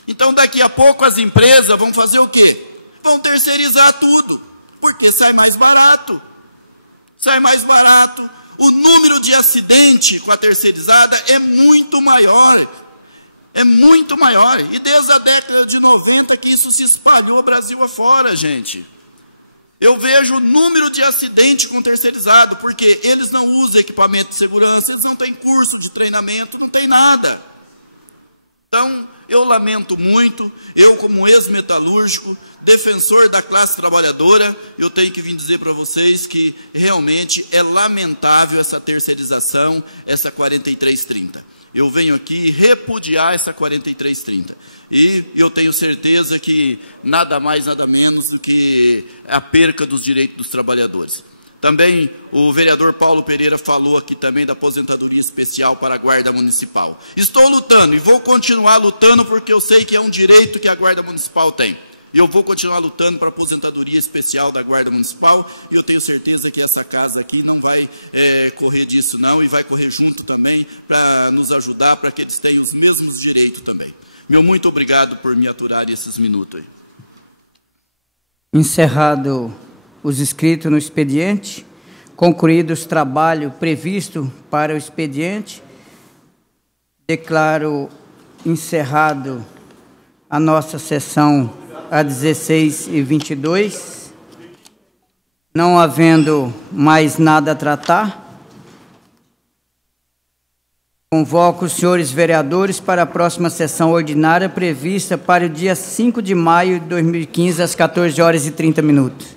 Então daqui a pouco as empresas vão fazer o quê? Vão terceirizar tudo, porque sai mais barato. Sai mais barato. O número de acidente com a terceirizada é muito maior. É muito maior. E desde a década de 90 que isso se espalhou Brasil afora, gente. Eu vejo o número de acidente com terceirizado, porque eles não usam equipamento de segurança, eles não têm curso de treinamento, não tem nada. Então, eu lamento muito, eu como ex-metalúrgico, defensor da classe trabalhadora, eu tenho que vir dizer para vocês que realmente é lamentável essa terceirização, essa 4330. Eu venho aqui repudiar essa 4330. E eu tenho certeza que nada mais, nada menos do que a perca dos direitos dos trabalhadores. Também o vereador Paulo Pereira falou aqui também da aposentadoria especial para a Guarda Municipal. Estou lutando e vou continuar lutando porque eu sei que é um direito que a Guarda Municipal tem. E eu vou continuar lutando para a aposentadoria especial da Guarda Municipal e eu tenho certeza que essa casa aqui não vai correr disso não e vai correr junto também para nos ajudar para que eles tenham os mesmos direitos também. Meu muito obrigado por me aturar esses minutos aí. Encerrado os inscritos no expediente, concluído os trabalhos previstos para o expediente, declaro encerrado a nossa sessão às 16h22, não havendo mais nada a tratar, convoco os senhores vereadores para a próxima sessão ordinária prevista para o dia 5 de maio de 2015, às 14h30.